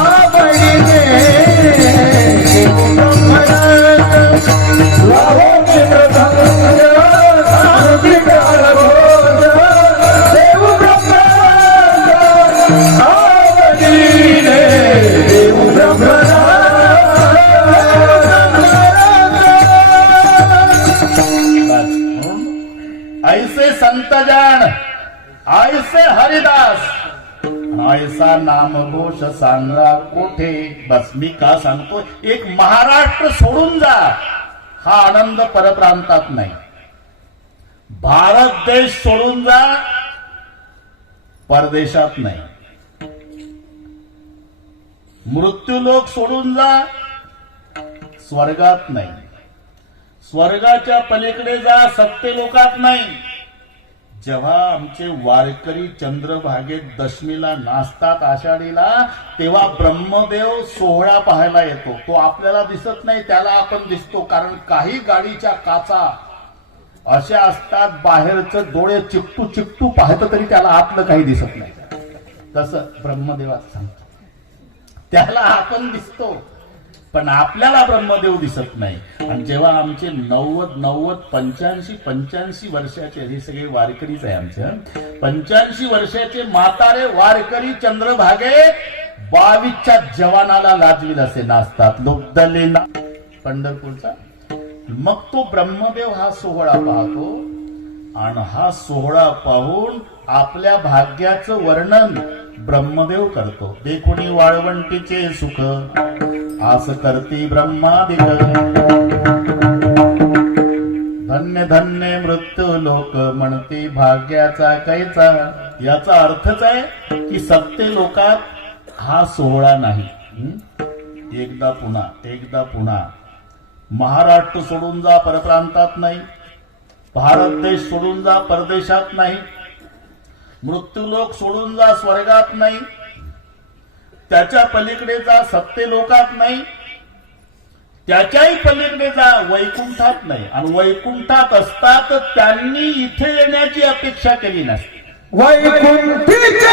आवडी देव ब्रह्मरस. नावनी मृदंग श्रुतिकाळ घोष, देव ब्रह्मरस आवडी देव ब्रह्मरस. ऐसे संतजन, ऐसे हरिदास, ऐसा नामघोष सांगा कोठे. बस मी का सांगतो, एक महाराष्ट्र सोडून जा, हा आनंद परप्रांतात नाही. भारत देश सोडून जा, परदेशात नाही. मृत्यूलोक सोडून जा, स्वर्गात नाही. स्वर्गाच्या पलीकडे जा, सत्यलोकात नाही. जेव्हा आमचे वारकरी चंद्रभागेत दशमीला नाचतात आषाढीला, तेव्हा ब्रह्मदेव सोहळा पाहायला येतो. तो आपल्याला दिसत नाही, त्याला आपण दिसतो. कारण काही गाडीच्या काचा अशा असतात, बाहेरचं डोळे चिकटू पाहतं तरी त्याला आतलं काही दिसत नाही. तसं ब्रह्मदेवात सांगतो, त्याला आपण दिसतो पण आपल्याला ब्रह्मदेव दिसत नाही. आणि जेव्हा आमचे 90, 85 वर्षाचे, हे सगळे वारकरीच आहे आमच्या, 85 वर्षाचे म्हातारे वारकरी चंद्रभागे 22च्या जवानाला लाजवील असे नाचतात. लोकदलेना पंढरपूरचा. मग तो ब्रह्मदेव हा सोहळा पाहतो आणि हा सोहळा पाहून आपल्या भाग्याचं वर्णन ब्रह्मदेव करतो. देखुनी वाळवंटीचे सुख आस करती ब्रह्मादिक, धन्य धन्य मृत्यू लोक म्हणती भाग्याचा कैचा. याचा अर्थच आहे की सत्य लोकात हा सोहळा नाही. एकदा पुन्हा महाराष्ट्र सोडून जा परप्रांतात नाही, भारत देश सोडून जा परदेशात नाही, मृत्यूलोक सोडून जा स्वर्गात नाही, त्याच्या पलीकडे जा सत्य लोकात नाही, त्याच्याही पलीकडे जा वैकुंठात नाही. आणि वैकुंठात असतात त्यांनी इथे येण्याची अपेक्षा केली नसते. वैकुंठीचे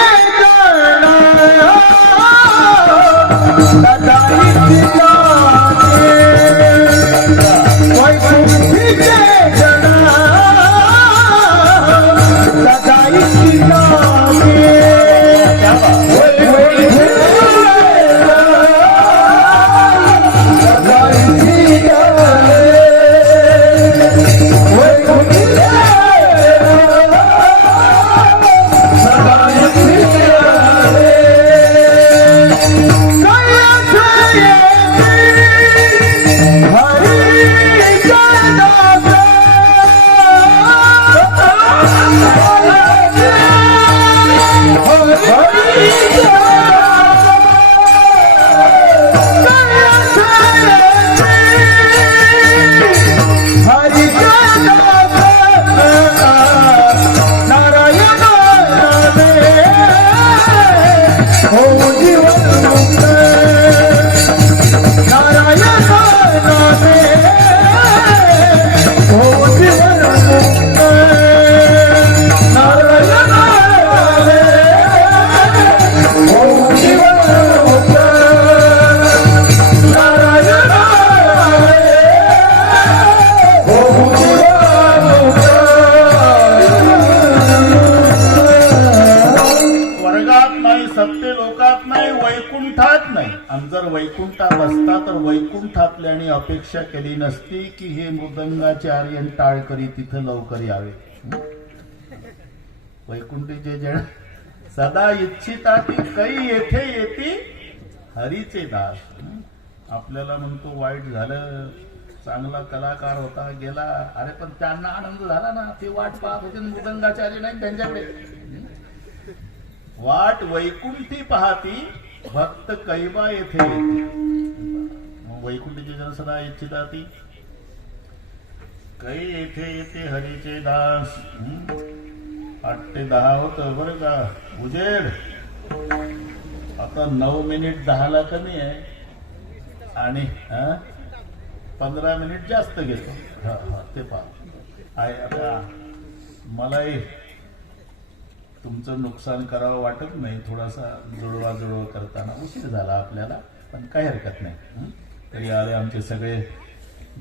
वैकुंठातल्याने अपेक्षा केली नसती की हे मृदंगाचार्य आणि टाळकरी तिथं लवकर यावे. वैकुंठीचे जण सदा इच्छिता ती कै येथे येती हरीचे दास. आपल्याला म्हणतो वाईट झालं, चांगला कलाकार होता गेला, अरे पण त्यांना आनंद झाला ना, ते वाट पाहत होते मृदंगाचार्य नाही त्यांच्याकडे. वाट वैकुंठी पाहती भक्त कैबा येथे येते. वैकुंठीचे जन सदा इच्छिता ती कै येथे येते हरीचे दास. 8 ते 10 होत बरं का उजेड. आता 9 मिनिट 10ला कमी आहे आणि 15 मिनिट जास्त घेतो. ते पहा आता मलाही तुमचं नुकसान करावं वाटत नाही. थोडासा जुळवा करताना उशीर झाला आपल्याला, पण काही हरकत नाही. तरी आले आमचे सगळे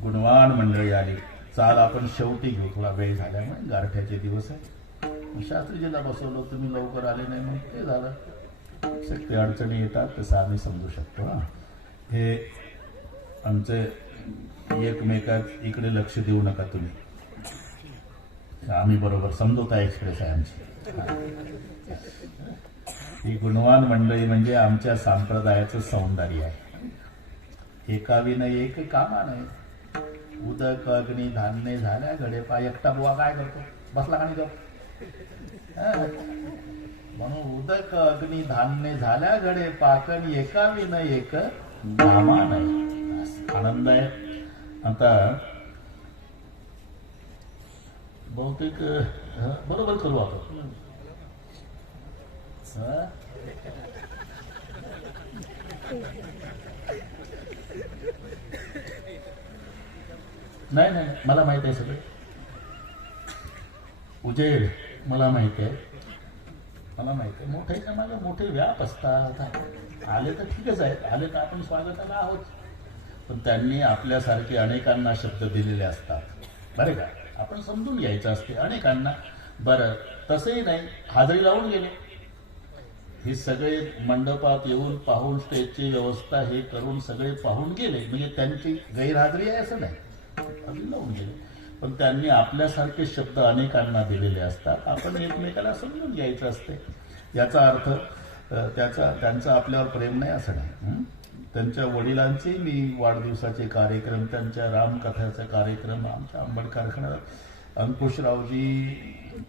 गुणवान मंडळी आली. चाल आपण शेवटी घेऊ, थोडा वेळ झाल्यामुळे गारठ्याचे दिवस आहे. शास्त्रीजीला बसवलं, तुम्ही लवकर आले नाही म्हणून ते झालं. शक्ती अडचणी येतात तसं आम्ही समजू शकतो. हे आमचे एकमेकात इकडे लक्ष देऊ नका तुम्ही, आम्ही बरोबर समजोता एक्सप्रेस आहे आमची. ही गुणवान मंडळी म्हणजे आमच्या संप्रदायाचं सौंदर्य आहे. एका विनय एक कामा नाही. उदक अग्नी धान्य झाल्या घडे पा. एकटा बुवा काय करतो, बसला का नाही गप. म्हणून उदक अग्नी धान्य झाल्या घडे पाकन एका विनय एक कामा नाही. आनंद आहे. आता बहुतेक बरोबर करू आपण. नाही मला माहित आहे सगळं. उजेड मला माहित आहे. मोठ्याच्या मागे मोठे व्याप असतात. आले तर ठीकच आहे, आले तर आपण स्वागताला आहोत. पण त्यांनी आपल्यासारखे अनेकांना शब्द दिलेले असतात बरे का. आपण समजून घ्यायचं असते अनेकांना. बरं तसंही नाही, हाजरी लावून गेले. हे सगळे मंडपात येऊन पाहून स्टेजची व्यवस्था हे करून सगळे पाहून गेले, म्हणजे त्यांची गैरहाजरी आहे असं नाही, हाजरी लावून गेले. पण त्यांनी आपल्यासारखे शब्द अनेकांना दिलेले असतात. आपण एकमेकाला समजून घ्यायचं असते. याचा अर्थ त्यांचा आपल्यावर प्रेम नाही असं नाही. त्यांच्या वडिलांचे मी वाढदिवसाचे कार्यक्रम, त्यांच्या रामकथाचा कार्यक्रम आमच्या अंबड कारखान्यात अंकुशरावजी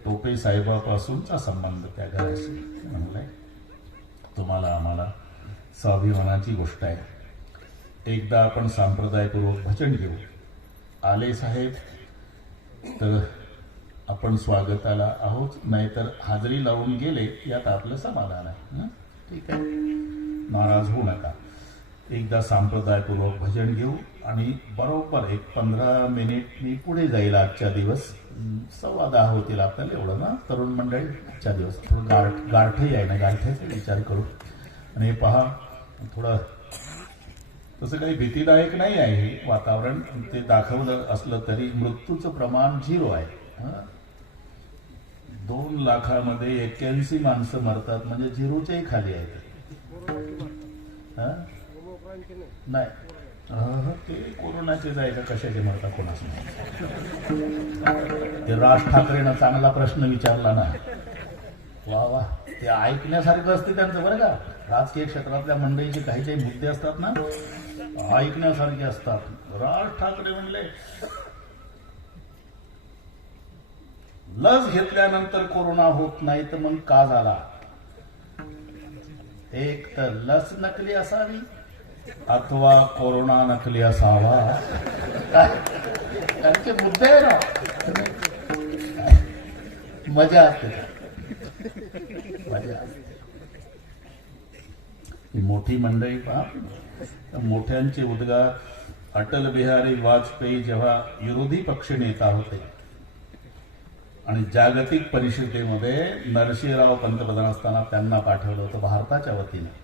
टोपे साहेबापासूनचा संबंध त्या घराशी म्हणलाय. तुम्हाला आम्हाला स्वाभिमानाची गोष्ट आहे. एकदा आपण संप्रदायपूर्वक भजन घेऊ. आले साहेब तर आपण स्वागताला आहोत, नाहीतर हाजरी लावून गेले यात आपलं समाधान आहे. हं? ठीक आहे, नाराज होऊ नका. एकदा संप्रदायपूर्वक भजन घेऊ आणि बरोबर एक 15 मिनिट मी पुढे जाईल. आजच्या दिवस 10:15 होतील आपल्याला, एवढं ना तरुण मंडळी. आजच्या दिवस थोडं गारठही आहे ना, गारठ्याचा विचार करू. आणि हे पहा, थोडं तसं काही भीतीदायक नाही आहे हे वातावरण. ते दाखवलं असलं तरी मृत्यूचं प्रमाण 0 आहे. 2 लाखामध्ये 81 माणसं मरतात म्हणजे 0च्याही खाली आहे. नाही ते कोरोनाचेच आहे का कशाचे मरतात कोणाच नाही. ते राज ठाकरेनं चांगला प्रश्न विचारला ना, वा वा, ते ऐकण्यासारखं असते त्यांचं बरं का. राजकीय क्षेत्रातल्या मंडळीचे काही काही मुद्दे असतात ना, ऐकण्यासारखे असतात. राज ठाकरे म्हणले लस घेतल्यानंतर कोरोना होत नाही तर मग का झाला. एक तर लस नकली असावी अथवा कोरोना नकली असावा. त्यांचे मुद्दे आहे ना, मजा असते, मजा असते. ही मोठी मंडळी पहा, मोठ्यांचे उद्गार. अटल बिहारी वाजपेयी जेव्हा विरोधी पक्ष नेता होते आणि जागतिक परिषदेमध्ये नरसिंहराव पंतप्रधान असताना त्यांना पाठवलं होतं भारताच्या वतीने.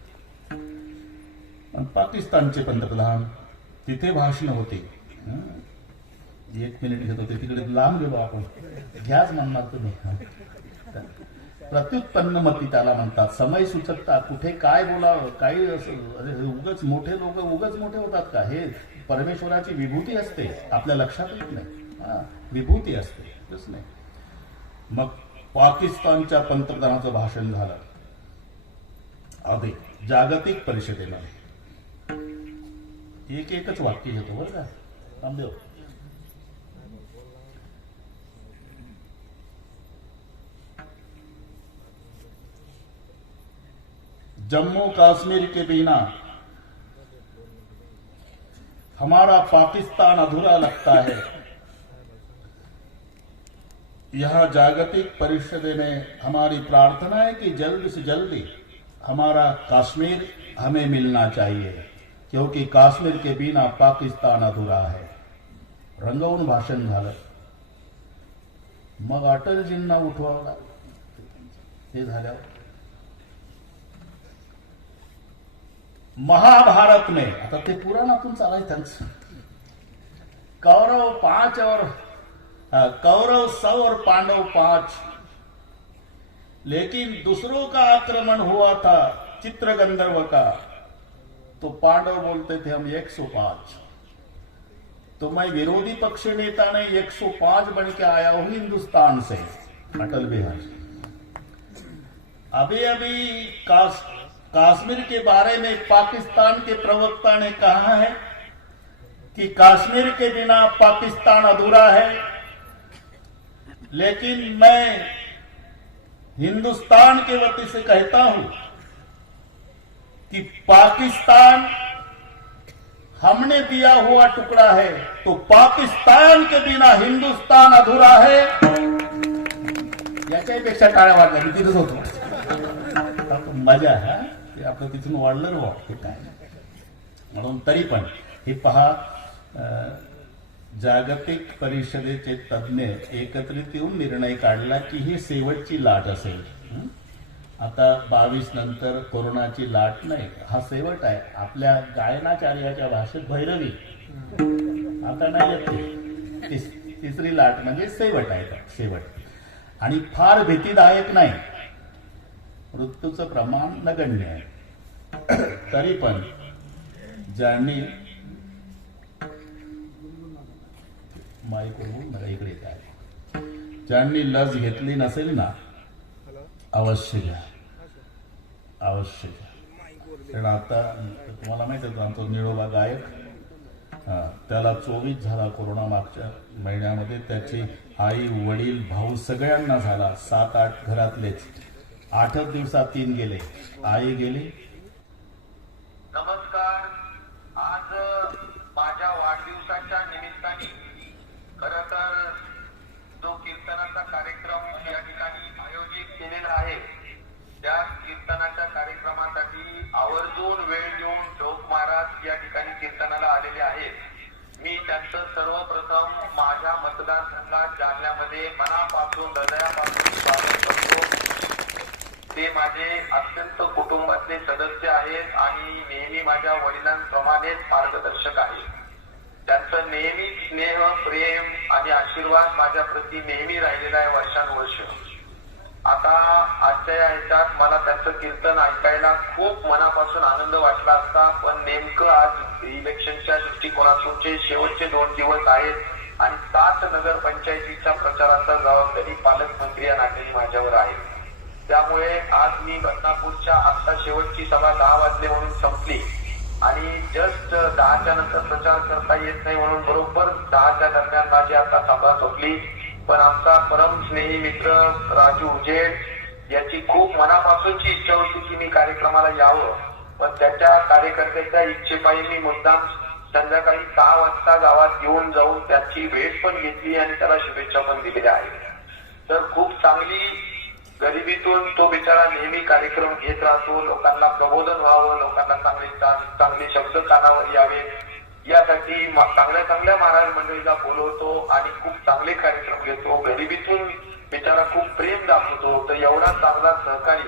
पाकिस्तानचे पंतप्रधान तिथे भाषण होते. 1 मिनिट घेत होते, तिकडे लांब गेलो आपण, घ्याच म्हणणार तुम्ही. प्रत्युत्पन्न मती त्याला म्हणतात. समय सूचकता, कुठे काय बोलावं, काही उगच मोठे लोक उगच मोठे होतात का. हे परमेश्वराची विभूती असते, आपल्या लक्षात येत नाही. विभूती असते, तस नाही. मग पाकिस्तानच्या पंतप्रधानाचं भाषण झालं आधी जागतिक परिषदेमध्ये. एकच वाक्य घेतो बरं का, रामदेव. जम्मू कश्मीर के बिना हमारा पाकिस्तान अधूरा लगता है. यह जागतिक परिषद में हमारी प्रार्थना है कि जल्द से जल्दी हमारा कश्मीर हमें मिलना चाहिए, क्योंकि काश्मीर के बिना पाकिस्तान अधूरा है. रंगवून भाषण झालं. मग अटलजींना उठवावं लागलं. हे झाल्यावर महाभारत में, आता ते पुराणातून चालायचं त्यांचं, कौरव 5 और कौरव 100 और पांडव 5, लेकिन दूसरों का आक्रमण हुआ था चित्रगंधर्व का, तो पांडव बोलते थे हम 105. तो मैं विरोधी पक्ष नेता नहीं 105 बन के आया हूं हिंदुस्तान से. अटल बिहारी. अभी अभी कश्मीर के बारे में पाकिस्तान के प्रवक्ता ने कहा है कि कश्मीर के बिना पाकिस्तान अधूरा है, लेकिन मैं हिंदुस्तान के वती से कहता हूं कि पाकिस्तान हमने दिया हुआ टुकड़ा है, तो पाकिस्तान के बिना हिंदुस्तान अधूरा है. याच्यापेक्षा टाळ्या वाजल्या की तिथंच होतो. मजा आहे आपलं, तिथून वाढलं ना वाटते काय. म्हणून तरी पण हे पहा, जागतिक परिषदेचे तज्ञ एकत्रित येऊन निर्णय काढला की ही शेवटची लाट असेल. आता 22 नंतर कोरोनाची लाट नाही, हा शेवट आहे. आपल्या गायनाचार्याच्या भाषेत भैरवी. आता नाही येते, तिसरी लाट म्हणजे शेवट आहे, शेवट. आणि फार भीतीदायक नाही, मृत्यूचं प्रमाण नगण्य आहे. तरी पण ज्यांनी इकडे काय, ज्यांनी लस घेतली नसेल ना, अवश्य घ्या, अवश्य घ्या. कारण आता तुम्हाला माहित आहे, आमचा निळोबा गायक, त्याला 24 झाला कोरोना मागच्या महिन्यामध्ये. त्याची आई, वडील, भाऊ सगळ्यांना झाला. 7-8 घरातलेच. 8 दिवसात 3 गेले. आई गेली, मनापासून हृदयापासून स्वागत करतो. ते माझे अत्यंत कुटुंबातले सदस्य आहेत आणि नेहमी माझ्या वडिलांप्रमाणेच मार्गदर्शक आहेत. त्यांचं नेहमी स्नेह, प्रेम आणि आशीर्वाद माझ्या प्रती नेहमी राहिलेला आहे वर्षानुवर्ष. आता आजच्या या ह्याच्यात मला त्यांचं कीर्तन ऐकायला खूप मनापासून आनंद वाटला असता, पण नेमकं आज इलेक्शनच्या दृष्टिकोनातूनचे शेवटचे 2 दिवस आहेत आणि 7 नगरपंचायतीच्या प्रचाराचा जबाबदारी पालकमंत्री या नात्याने माझ्यावर आहे. त्यामुळे आज मी बदनापूरच्या आता शेवटची सभा 10 वाजले म्हणून संपली आणि जस्ट 10च्या नंतर प्रचार करता येत नाही म्हणून बरोबर 10च्या दरम्यान माझी आता सभा संपली. पण आमचा परम स्नेही मित्र राजू उजेड याची खूप मनापासूनची इच्छा होती की मी कार्यक्रमाला यावं, पण त्याच्या कार्यकर्त्याच्या इच्छेपायी मी मुद्दाम संध्याकाळी 6 वाजता गावात येऊन जाऊन त्याची भेट पण घेतली आणि त्याला शुभेच्छा पण दिलेल्या आहेत. तर खूप चांगली गरिबीतून तो बिचारा नेहमी कार्यक्रम घेत राहतो. लोकांना प्रबोधन व्हावं, लोकांना चांगले शब्द कानावर यावे यासाठी चांगल्या महाराज मंडळीला बोलवतो आणि खूप चांगले कार्यक्रम घेतो. गरिबीतून बिचारा खूप प्रेम दाखवतो. तर एवढा चांगला सहकारी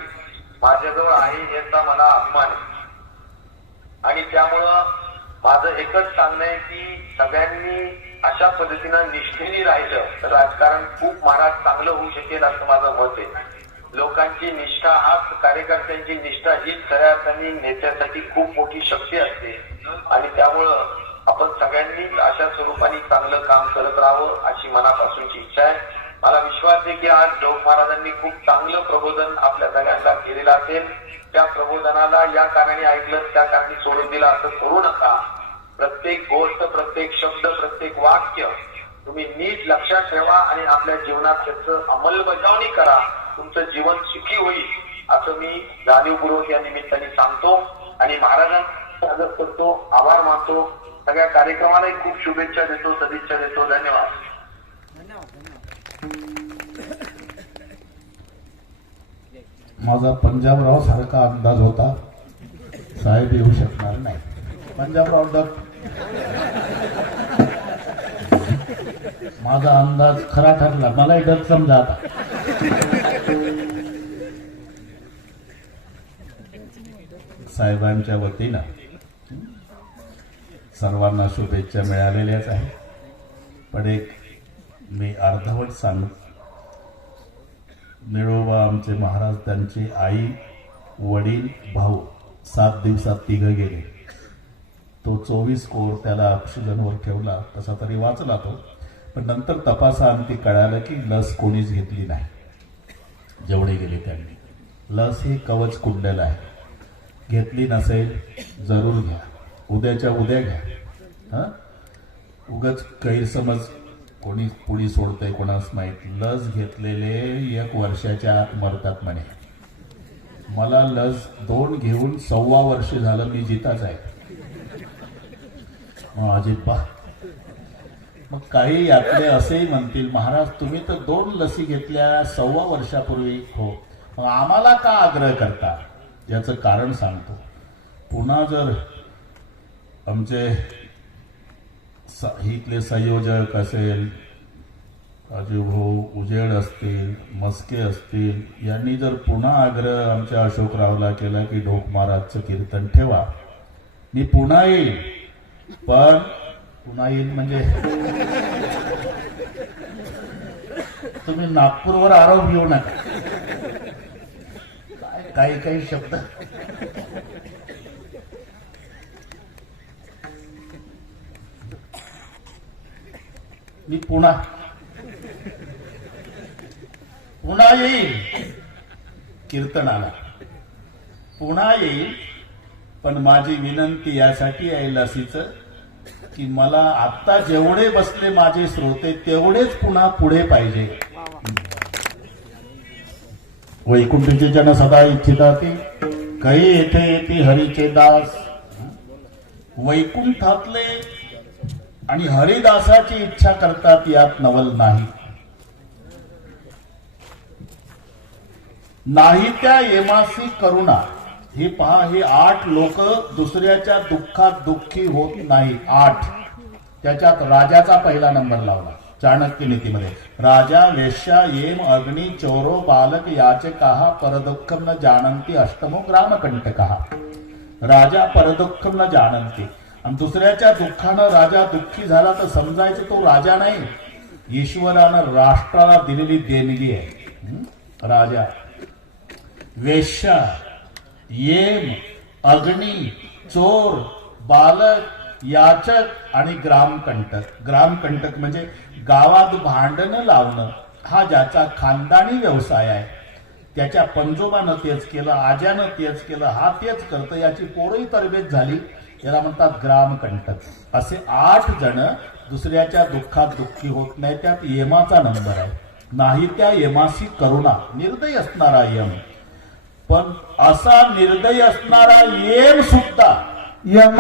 माझ्याजवळ आहे याचा मला अभिमान आहे. आणि त्यामुळं माझं एकच सांगणं आहे की सगळ्यांनी अशा पद्धतीनं निष्ठेने राहिलं तर राजकारण खूप महाराज चांगलं होऊ शकेल असं माझं मत आहे. लोकांची निष्ठा हाच, कार्यकर्त्यांची निष्ठा हीच खऱ्या अर्थाने नेत्यासाठी खूप मोठी शक्ती असते आणि त्यामुळं आपण सगळ्यांनी अशा स्वरूपाने चांगलं काम करत राहावं अशी मनापासूनची इच्छा आहे. मला विश्वास आहे की आज लोक महाराजांनी खूप चांगलं प्रबोधन आपल्या सगळ्यांना केलेलं असेल. त्या प्रबोधनाला या कारणाने ऐकलं त्या कारणाने सोडून दिलं असं करू नका. प्रत्येक गोष्ट, प्रत्येक शब्द, प्रत्येक वाक्य तुम्ही नीट लक्षात ठेवा आणि आपल्या जीवनात त्याचं अंमलबजावणी करा. तुमचं जीवन सुखी होईल असं मी जाणीवपूर्वक या निमित्ताने सांगतो आणि महाराजांचा स्वागत करतो, आभार मानतो. सगळ्या कार्यक्रमालाही खूप शुभेच्छा देतो, सदिच्छा देतो. धन्यवाद. माझा पंजाबराव सारखा अंदाज होता, साहेब येऊ शकणार नाही. पंजाबराव माझा अंदाज खरा ठरला. मलाही डर समजा आता. साहेबांच्या वतीनं सर्वांना शुभेच्छा मिळालेल्याच आहे. पण एक मी अर्धवट सांग, निळोबा आमचे महाराज, त्यांची आई, वडील, भाऊ 7 दिवसात 3 गेले. तो 24 कोर त्याला ऑक्सिजनवर ठेवला, तसा तरी वाचला तो. पण नंतर तपासाअंती कळालं की लस कोणीच घेतली नाही. जेवढे गेले त्यांनी. लस ही कवच कुंडल आहे, घेतली नसेल जरूर घ्या, उद्याच्या उद्या घ्या. उगाच गैरसमज कोणी पुढे सोडतंय कोणास माहीत. लस घेतलेले 1 वर्षाच्या आत मरतात म्हणे. मला लस 2 घेऊन 1.25 वर्ष झालं, मी जिताच आहे. अजिबात. मग काही यातले असेही म्हणतील, महाराज तुम्ही तर 2 लसी घेतल्या 1.25 वर्षापूर्वी. हो, मग आम्हाला का आग्रह करता? याचं कारण सांगतो. पुन्हा जर आमचे इथले संयोजक असेल, अजूभाऊ उजेड असतील, मस्के असतील, यांनी जर पुन्हा आग्रह आमच्या अशोकरावला केला की ढोक महाराजचं कीर्तन ठेवा, मी पुन्हा येईल. पण पुन्हा येईल म्हणजे तुम्ही नागपूरवर आरोप घेऊ नका. काही शब्द मी पुन्हा येईल कीर्तनाला, पुन्हा येईल. पण माझी विनंती यासाठी आहे लसीचं की मला आता जेवढे बसले माझे श्रोते तेवढेच पुन्हा पुढे पाहिजे. वैकुंठीचे जन सदा इच्छिताती, काही येथे येते हरीचे दास. वैकुंठातले आणि हरिदासाची इच्छा करतात, यात नवल नाही. नाही त्या येमासी करुणा. हे पहा, हे 8 लोक दुसऱ्याच्या दुःखात दुःखी होत नाही. 8. त्याच्यात राजाचा पहिला नंबर लावला. चाणक्य नीतीमध्ये राजा वेश्या येम अग्नी चोरो बालक याचकाः परदुःखम न जानंती अष्टमो ग्रामकंटकः. राजा परदुःखम न जानंती, आणि दुसऱ्याच्या दुःखानं राजा दुःखी झाला तर समजायचं तो राजा नाही, ईश्वरानं राष्ट्राला दिलेली देणगी आहे. राजा, वेश्या, येम, अग्नी, चोर, बालक, याचक आणि ग्रामकंटक. ग्रामकंटक म्हणजे गावात भांडणं लावणं, हा ज्याचा खानदानी व्यवसाय आहे. त्याच्या पंजोबानं तेच केलं, आज्यानं तेच केलं, हा तेच करतं, याची पोरही तरबेज झाली, याला म्हणतात ग्रामकंटक. असे 8 जण दुसऱ्याच्या दुःखात दुःखी होत नाही. त्यात यमाचा नंबर आहे. नाही त्या यमाशी करुणा, निर्दयी असणारा यम. पण असा निर्दयी असणारा येम सुद्धा, यम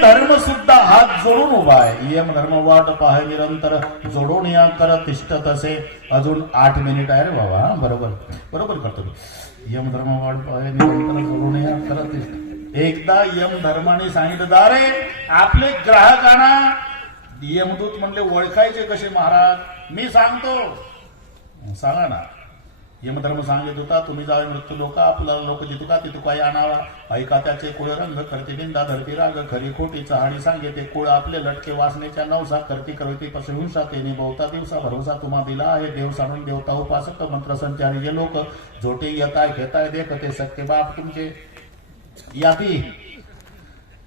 धर्म सुद्धा हात जोडून उभा आहे. यम धर्म वाट पाहे निरंतर, जोडून या कर तिष्ठत असे. अजून 8 मिनिट आहे रे बाबा. बरोबर बरोबर करतो मी. यम धर्म वाट पाहे निरंतर, जोडून या कर तिष्ठत. एकदा यम धर्माने सांगितलं, दारे आपले ग्राहकांना. यमदूत म्हणले, ओळखायचे कसे महाराज? मी सांगतो. सांगा ना. यमधर्म सांगित होता, तुम्ही जावे मृत्यू लोक, आपला लोक जितुका तितुका या नावा. ऐका त्याचे कुळ रंग, करती निंदा धरती राग, खरी खोटी चहाडी सांगे ते कुळ. आपले लटके वासनेच्या नवसा, करती करती पशुहिंसा, ते निभवता दिवसा. भरोसा तुम्हा दिला आहे देव सांडून, देवता उपासक मंत्र संचारी जे लोक. झोटे येताय घेताय देखते सत्य बाप तुमचे. यादी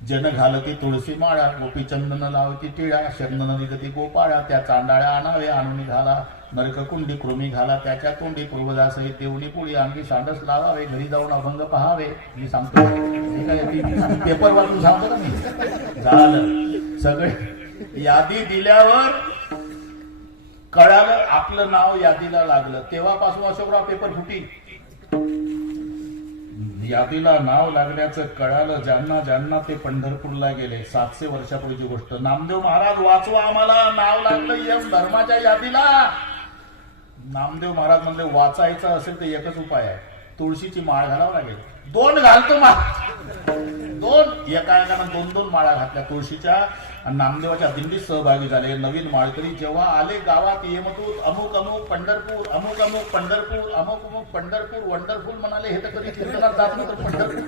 जन घालती तुळशी माळा, गोपी चंदन लावती टिळा. चंदन निगती गोपाळा, त्या चांडाळ्या आणावे आणून घाला. नरक कुंडी कृमी घाला त्याच्या तोंडी, पूर्वजासहित देवणी पुळी आणखी सांडस लावावे. घरी जाऊन अभंग पहावे. मी सांगतो, पेपर वाचून सांगतो ना मी. झालं सगळे. यादी दिल्यावर कळालं आपलं नाव यादीला लागलं. तेव्हापासून अशोकराव पेपर फुटी. यादीला नाव लागण्याचं कळालं ज्यांना ज्यांना ते पंढरपूरला गेले. 700 वर्षापूर्वीची गोष्ट. नामदेव महाराज वाचवा आम्हाला, नाव लागलं यम धर्माच्या यादीला. नामदेव महाराज म्हणले, वाचायचं असेल तर एकच उपाय आहे, तुळशीची माळ घालावं लागेल. 2 घालतो माळ, 2 एकानं 2 माळा घातल्या तुळशीच्या. आणि नामदेवाच्या दिंडीत सहभागी झाले नवीन माळकरी. जेव्हा आले गावात, येमतूत अमुक अमुक पंढरपूर, अमुक अमुक पंढरपूर, अमुक अमुक पंढरपूर, वंडरफुल म्हणाले. हे तर कधी कीर्तनात जात नव्हतं पंढरपूर.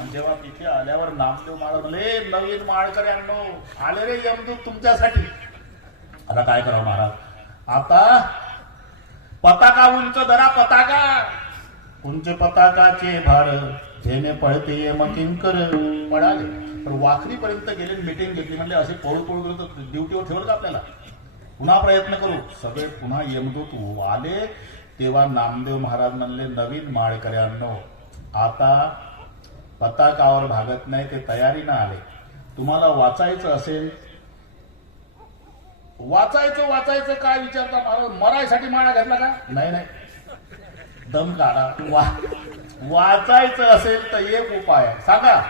आणि जेव्हा तिथे आल्यावर नामदेव महाराज म्हणले, नवीन माळकऱ्यांनो आले रे यमदूत तुमच्यासाठी. आता काय करावं महाराज? आता पताका उंच धरा, पताका उंच पताकाचे भार, झेने पळते यम किंकर. पळाले तर वाखरीपर्यंत गेले, मिटिंग घेतली. म्हणजे असे पळू पळू गेलो तर ड्युटीवर ठेवलं का आपल्याला? पुन्हा प्रयत्न करू. सगळे पुन्हा यमदूत आले. तेव्हा नामदेव महाराज म्हणले, नवीन माळकऱ्यांनो आता पताकावर भागत नाही, ते तयारीनं आले. तुम्हाला वाचायचं असेल, वाचायचं काय विचारता महाराज? मरायसाठी माळा घातला का? नाही नाही, दम काढा. वाचायचं असेल तर एक उपाय आहे, सांगा.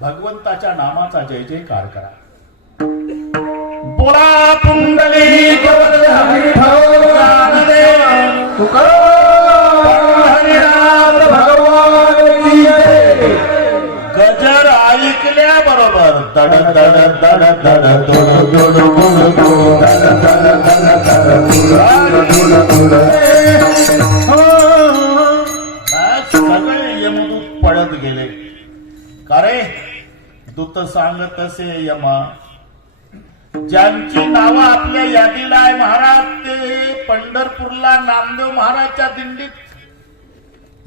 भगवंताच्या नामाचा जय जयकार करा. बोला पुंडलिक गजर ऐकल्याबरोबर दड दड दड दड दोड दोड गुड गुड दड दड दड दड. सगळे यमदूत पळत गेले. का रे? दूत सांगत असे यमा, ज्यांची नावं आपल्या यादीला आहे महाराज, ते पंढरपूरला नामदेव महाराजच्या दिंडीत.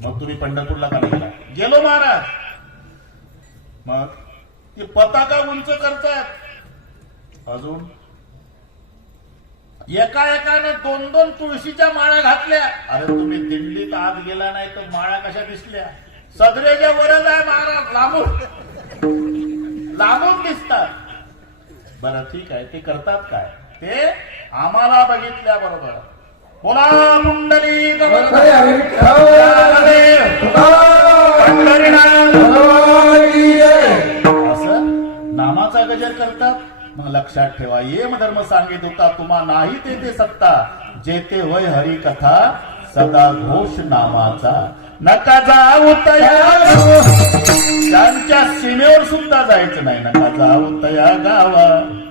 मग तुम्ही पंढरपूरला का गेला? गेलो महाराज. मग ते पताका उंच करतात. अजून एकानं 2-2 तुळशीच्या माळा घातल्या. अरे तुम्ही दिंडीत आत गेला नाही तर माळा कशा दिसल्या? सदरेच्या वरच आहे महाराज, लांबून दिसतात. बरं ठीक आहे, ते करतात काय ते आम्हाला बघितल्या बरोबर. बोला पुंडलिक असं नामाचा गजर करतात. मग लक्षात ठेवा, येम धर्म सांगित होता, तुम्हा नाही ते सत्ता, जेते वय हरी कथा सदा घोष नामाचा. नका जाऊ तयार, त्यांच्या त्या सीमेवर सुद्धा जायचं नाही नका जाऊ तया गावा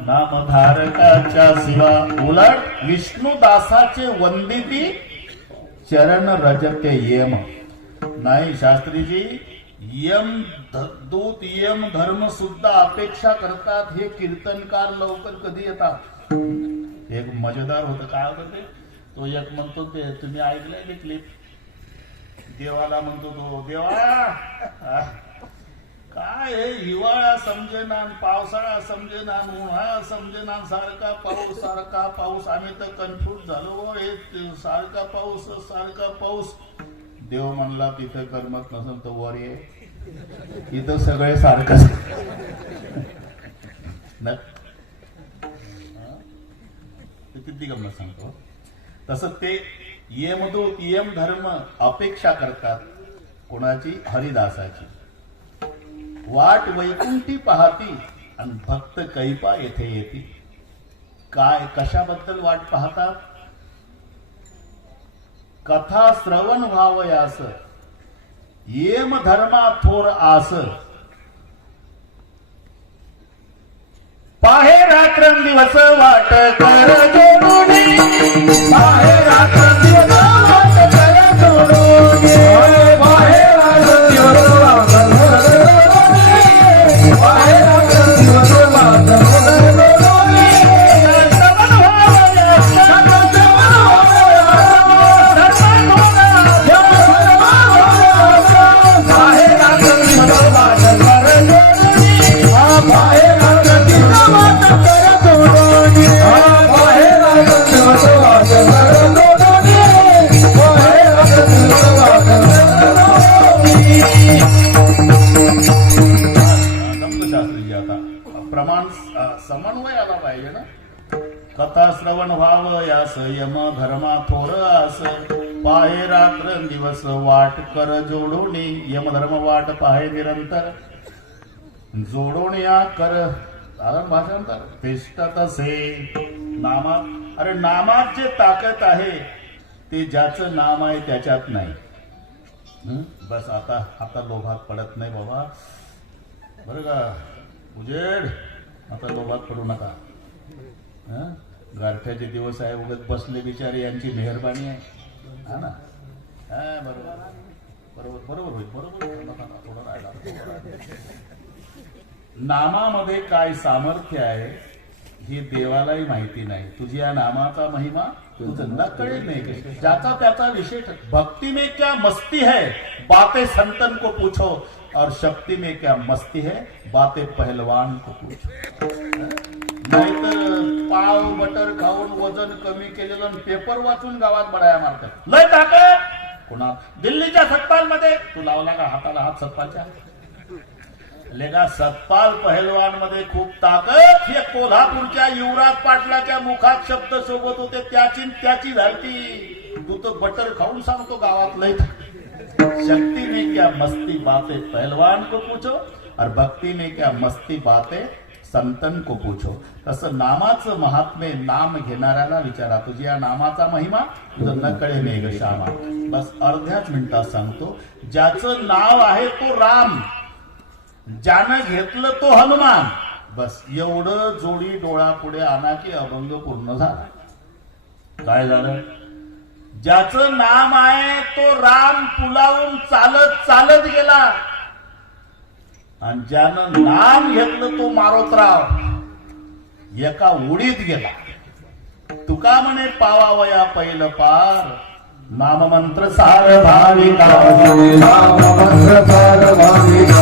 नामधारकाच्या शिवा. उलट विष्णुदासाचे वंदिती चरण रजते यम. नाही शास्त्रीजी, यम दूत यम धर्म सुद्धा अपेक्षा करतात हे कीर्तनकार लवकर कधी येतात. एक मजेदार होतं, काय होतं ते, तो एक म्हणतो ते तुम्ही ऐकलंय ते क्लिप, देवाला म्हणतो तो, देवा काय हे हिवाळा समजेना, पावसाळा समजेना, उन्हाळा समजेना, सारखा पाऊस आम्ही तर कन्फ्यूज झालो, हे सारखा पाऊस. देव म्हणला तिथे करमत नसेल तर वर ये, इथं सगळे सारखं. किती गंमत सांगतो. तसं ते यमदूत यम धर्म अपेक्षा करतात कोणाची, हरिदासाची. वाट वैकुंठी पाहती आणि भक्त कैपा येथे येती. काय कशाबद्दल वाट पाहतात? कथा श्रवण व्हावयास येम धर्मा थोर आस. पाहे रात्रंदिवस वाट कर जोडून, पाहे रात्रंदिवस वाट कर जोडून, पाहे रात्रंदिवस वाट कर जोडून, पाहे रात्रंदिवस वाट कर जोडून. श्रवण व्हावयास पाहे रात्रंदिवस वाट कर जोडून, पाहे प्रमाण समन्वय आला पाहिजे ना. कथा श्रवण व्हावं यास यम धर्मा थोर आस. पाहे रात्र दिवस वाट कर जोडोनी. यम धर्म वाट पाहे निरंतर जोडोन या कर. साधारण भाषांतर तिष्ठत असे नामात. अरे नामात जे ताकद आहे ते ज्याचं नाम आहे त्याच्यात नाही. बस आता लोभात पडत नाही बाबा, बरं का उजेड, आता लोभात पडू नका. गारठ्याचे दिवस आहे, उगत बसले बिचारे, यांची मेहरबानी आहे. हा ना, बरोबर होईल. थोडं राहिला. नामामध्ये काय सामर्थ्य आहे हे देवालाही माहिती नाही. तुझी या नामाचा महिमा तुझं न कळेल नाही. ज्याचा त्याचा विषय. भक्ति में क्या मस्ती है बातें संतन को पूछो, और शक्ति में क्या मस्ती है बातें पहलवान को पूछो. नाहीतर पाव बटर खाऊन वजन कमी केलेलं पेपर वाचून गावात बडाया मारतात. लय ताकद कोणा. दिल्लीच्या सतपाल मध्ये तू लावला का हाताला हात सतपालच्या? लेगा सतपाल पहलवान मध्ये खूप ताकद. हे कोल्हापूरच्या युवराज पाटलाच्या मुखात शब्द सोबत होते, त्याची झालती. तू तर बटर खाऊन सांगतो गावात लय. शक्ति में क्या मस्ती बातें पहलवान को पूछो, और भक्ति में क्या मस्ती बातें संतन को पूछो. तसं नामाचं महात्म्य नाम घेणाऱ्याला विचारा. तुझी या नामाचा महिमा तुझं न कळे नाही ग श्यामा. बस अर्ध्याच मिनिटात सांगतो. ज्याचं नाव आहे तो राम, ज्यानं घेतलं तो हनुमान. बस एवढं जोडी डोळा पुढे आणा की अभंग पूर्ण झाला. काय झालं? ज्याचं नाम आहे तो राम पुलावून चालत गेला, आणि ज्यानं नाम घेतलं तो मारोतराव एका उडीत गेला. तुका म्हणे पावावया पहिलं पार, नाममंत्र सार भाविका. नाममंत्र सार भाविका,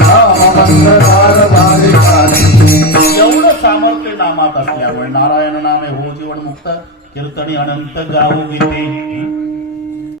नाममंत्र सार भाविका. एवढं सामर्थ्य नामात असल्यामुळे नारायण नामे हो जीवन मुक्त, कीर्तनी अनंत गाऊ गीते.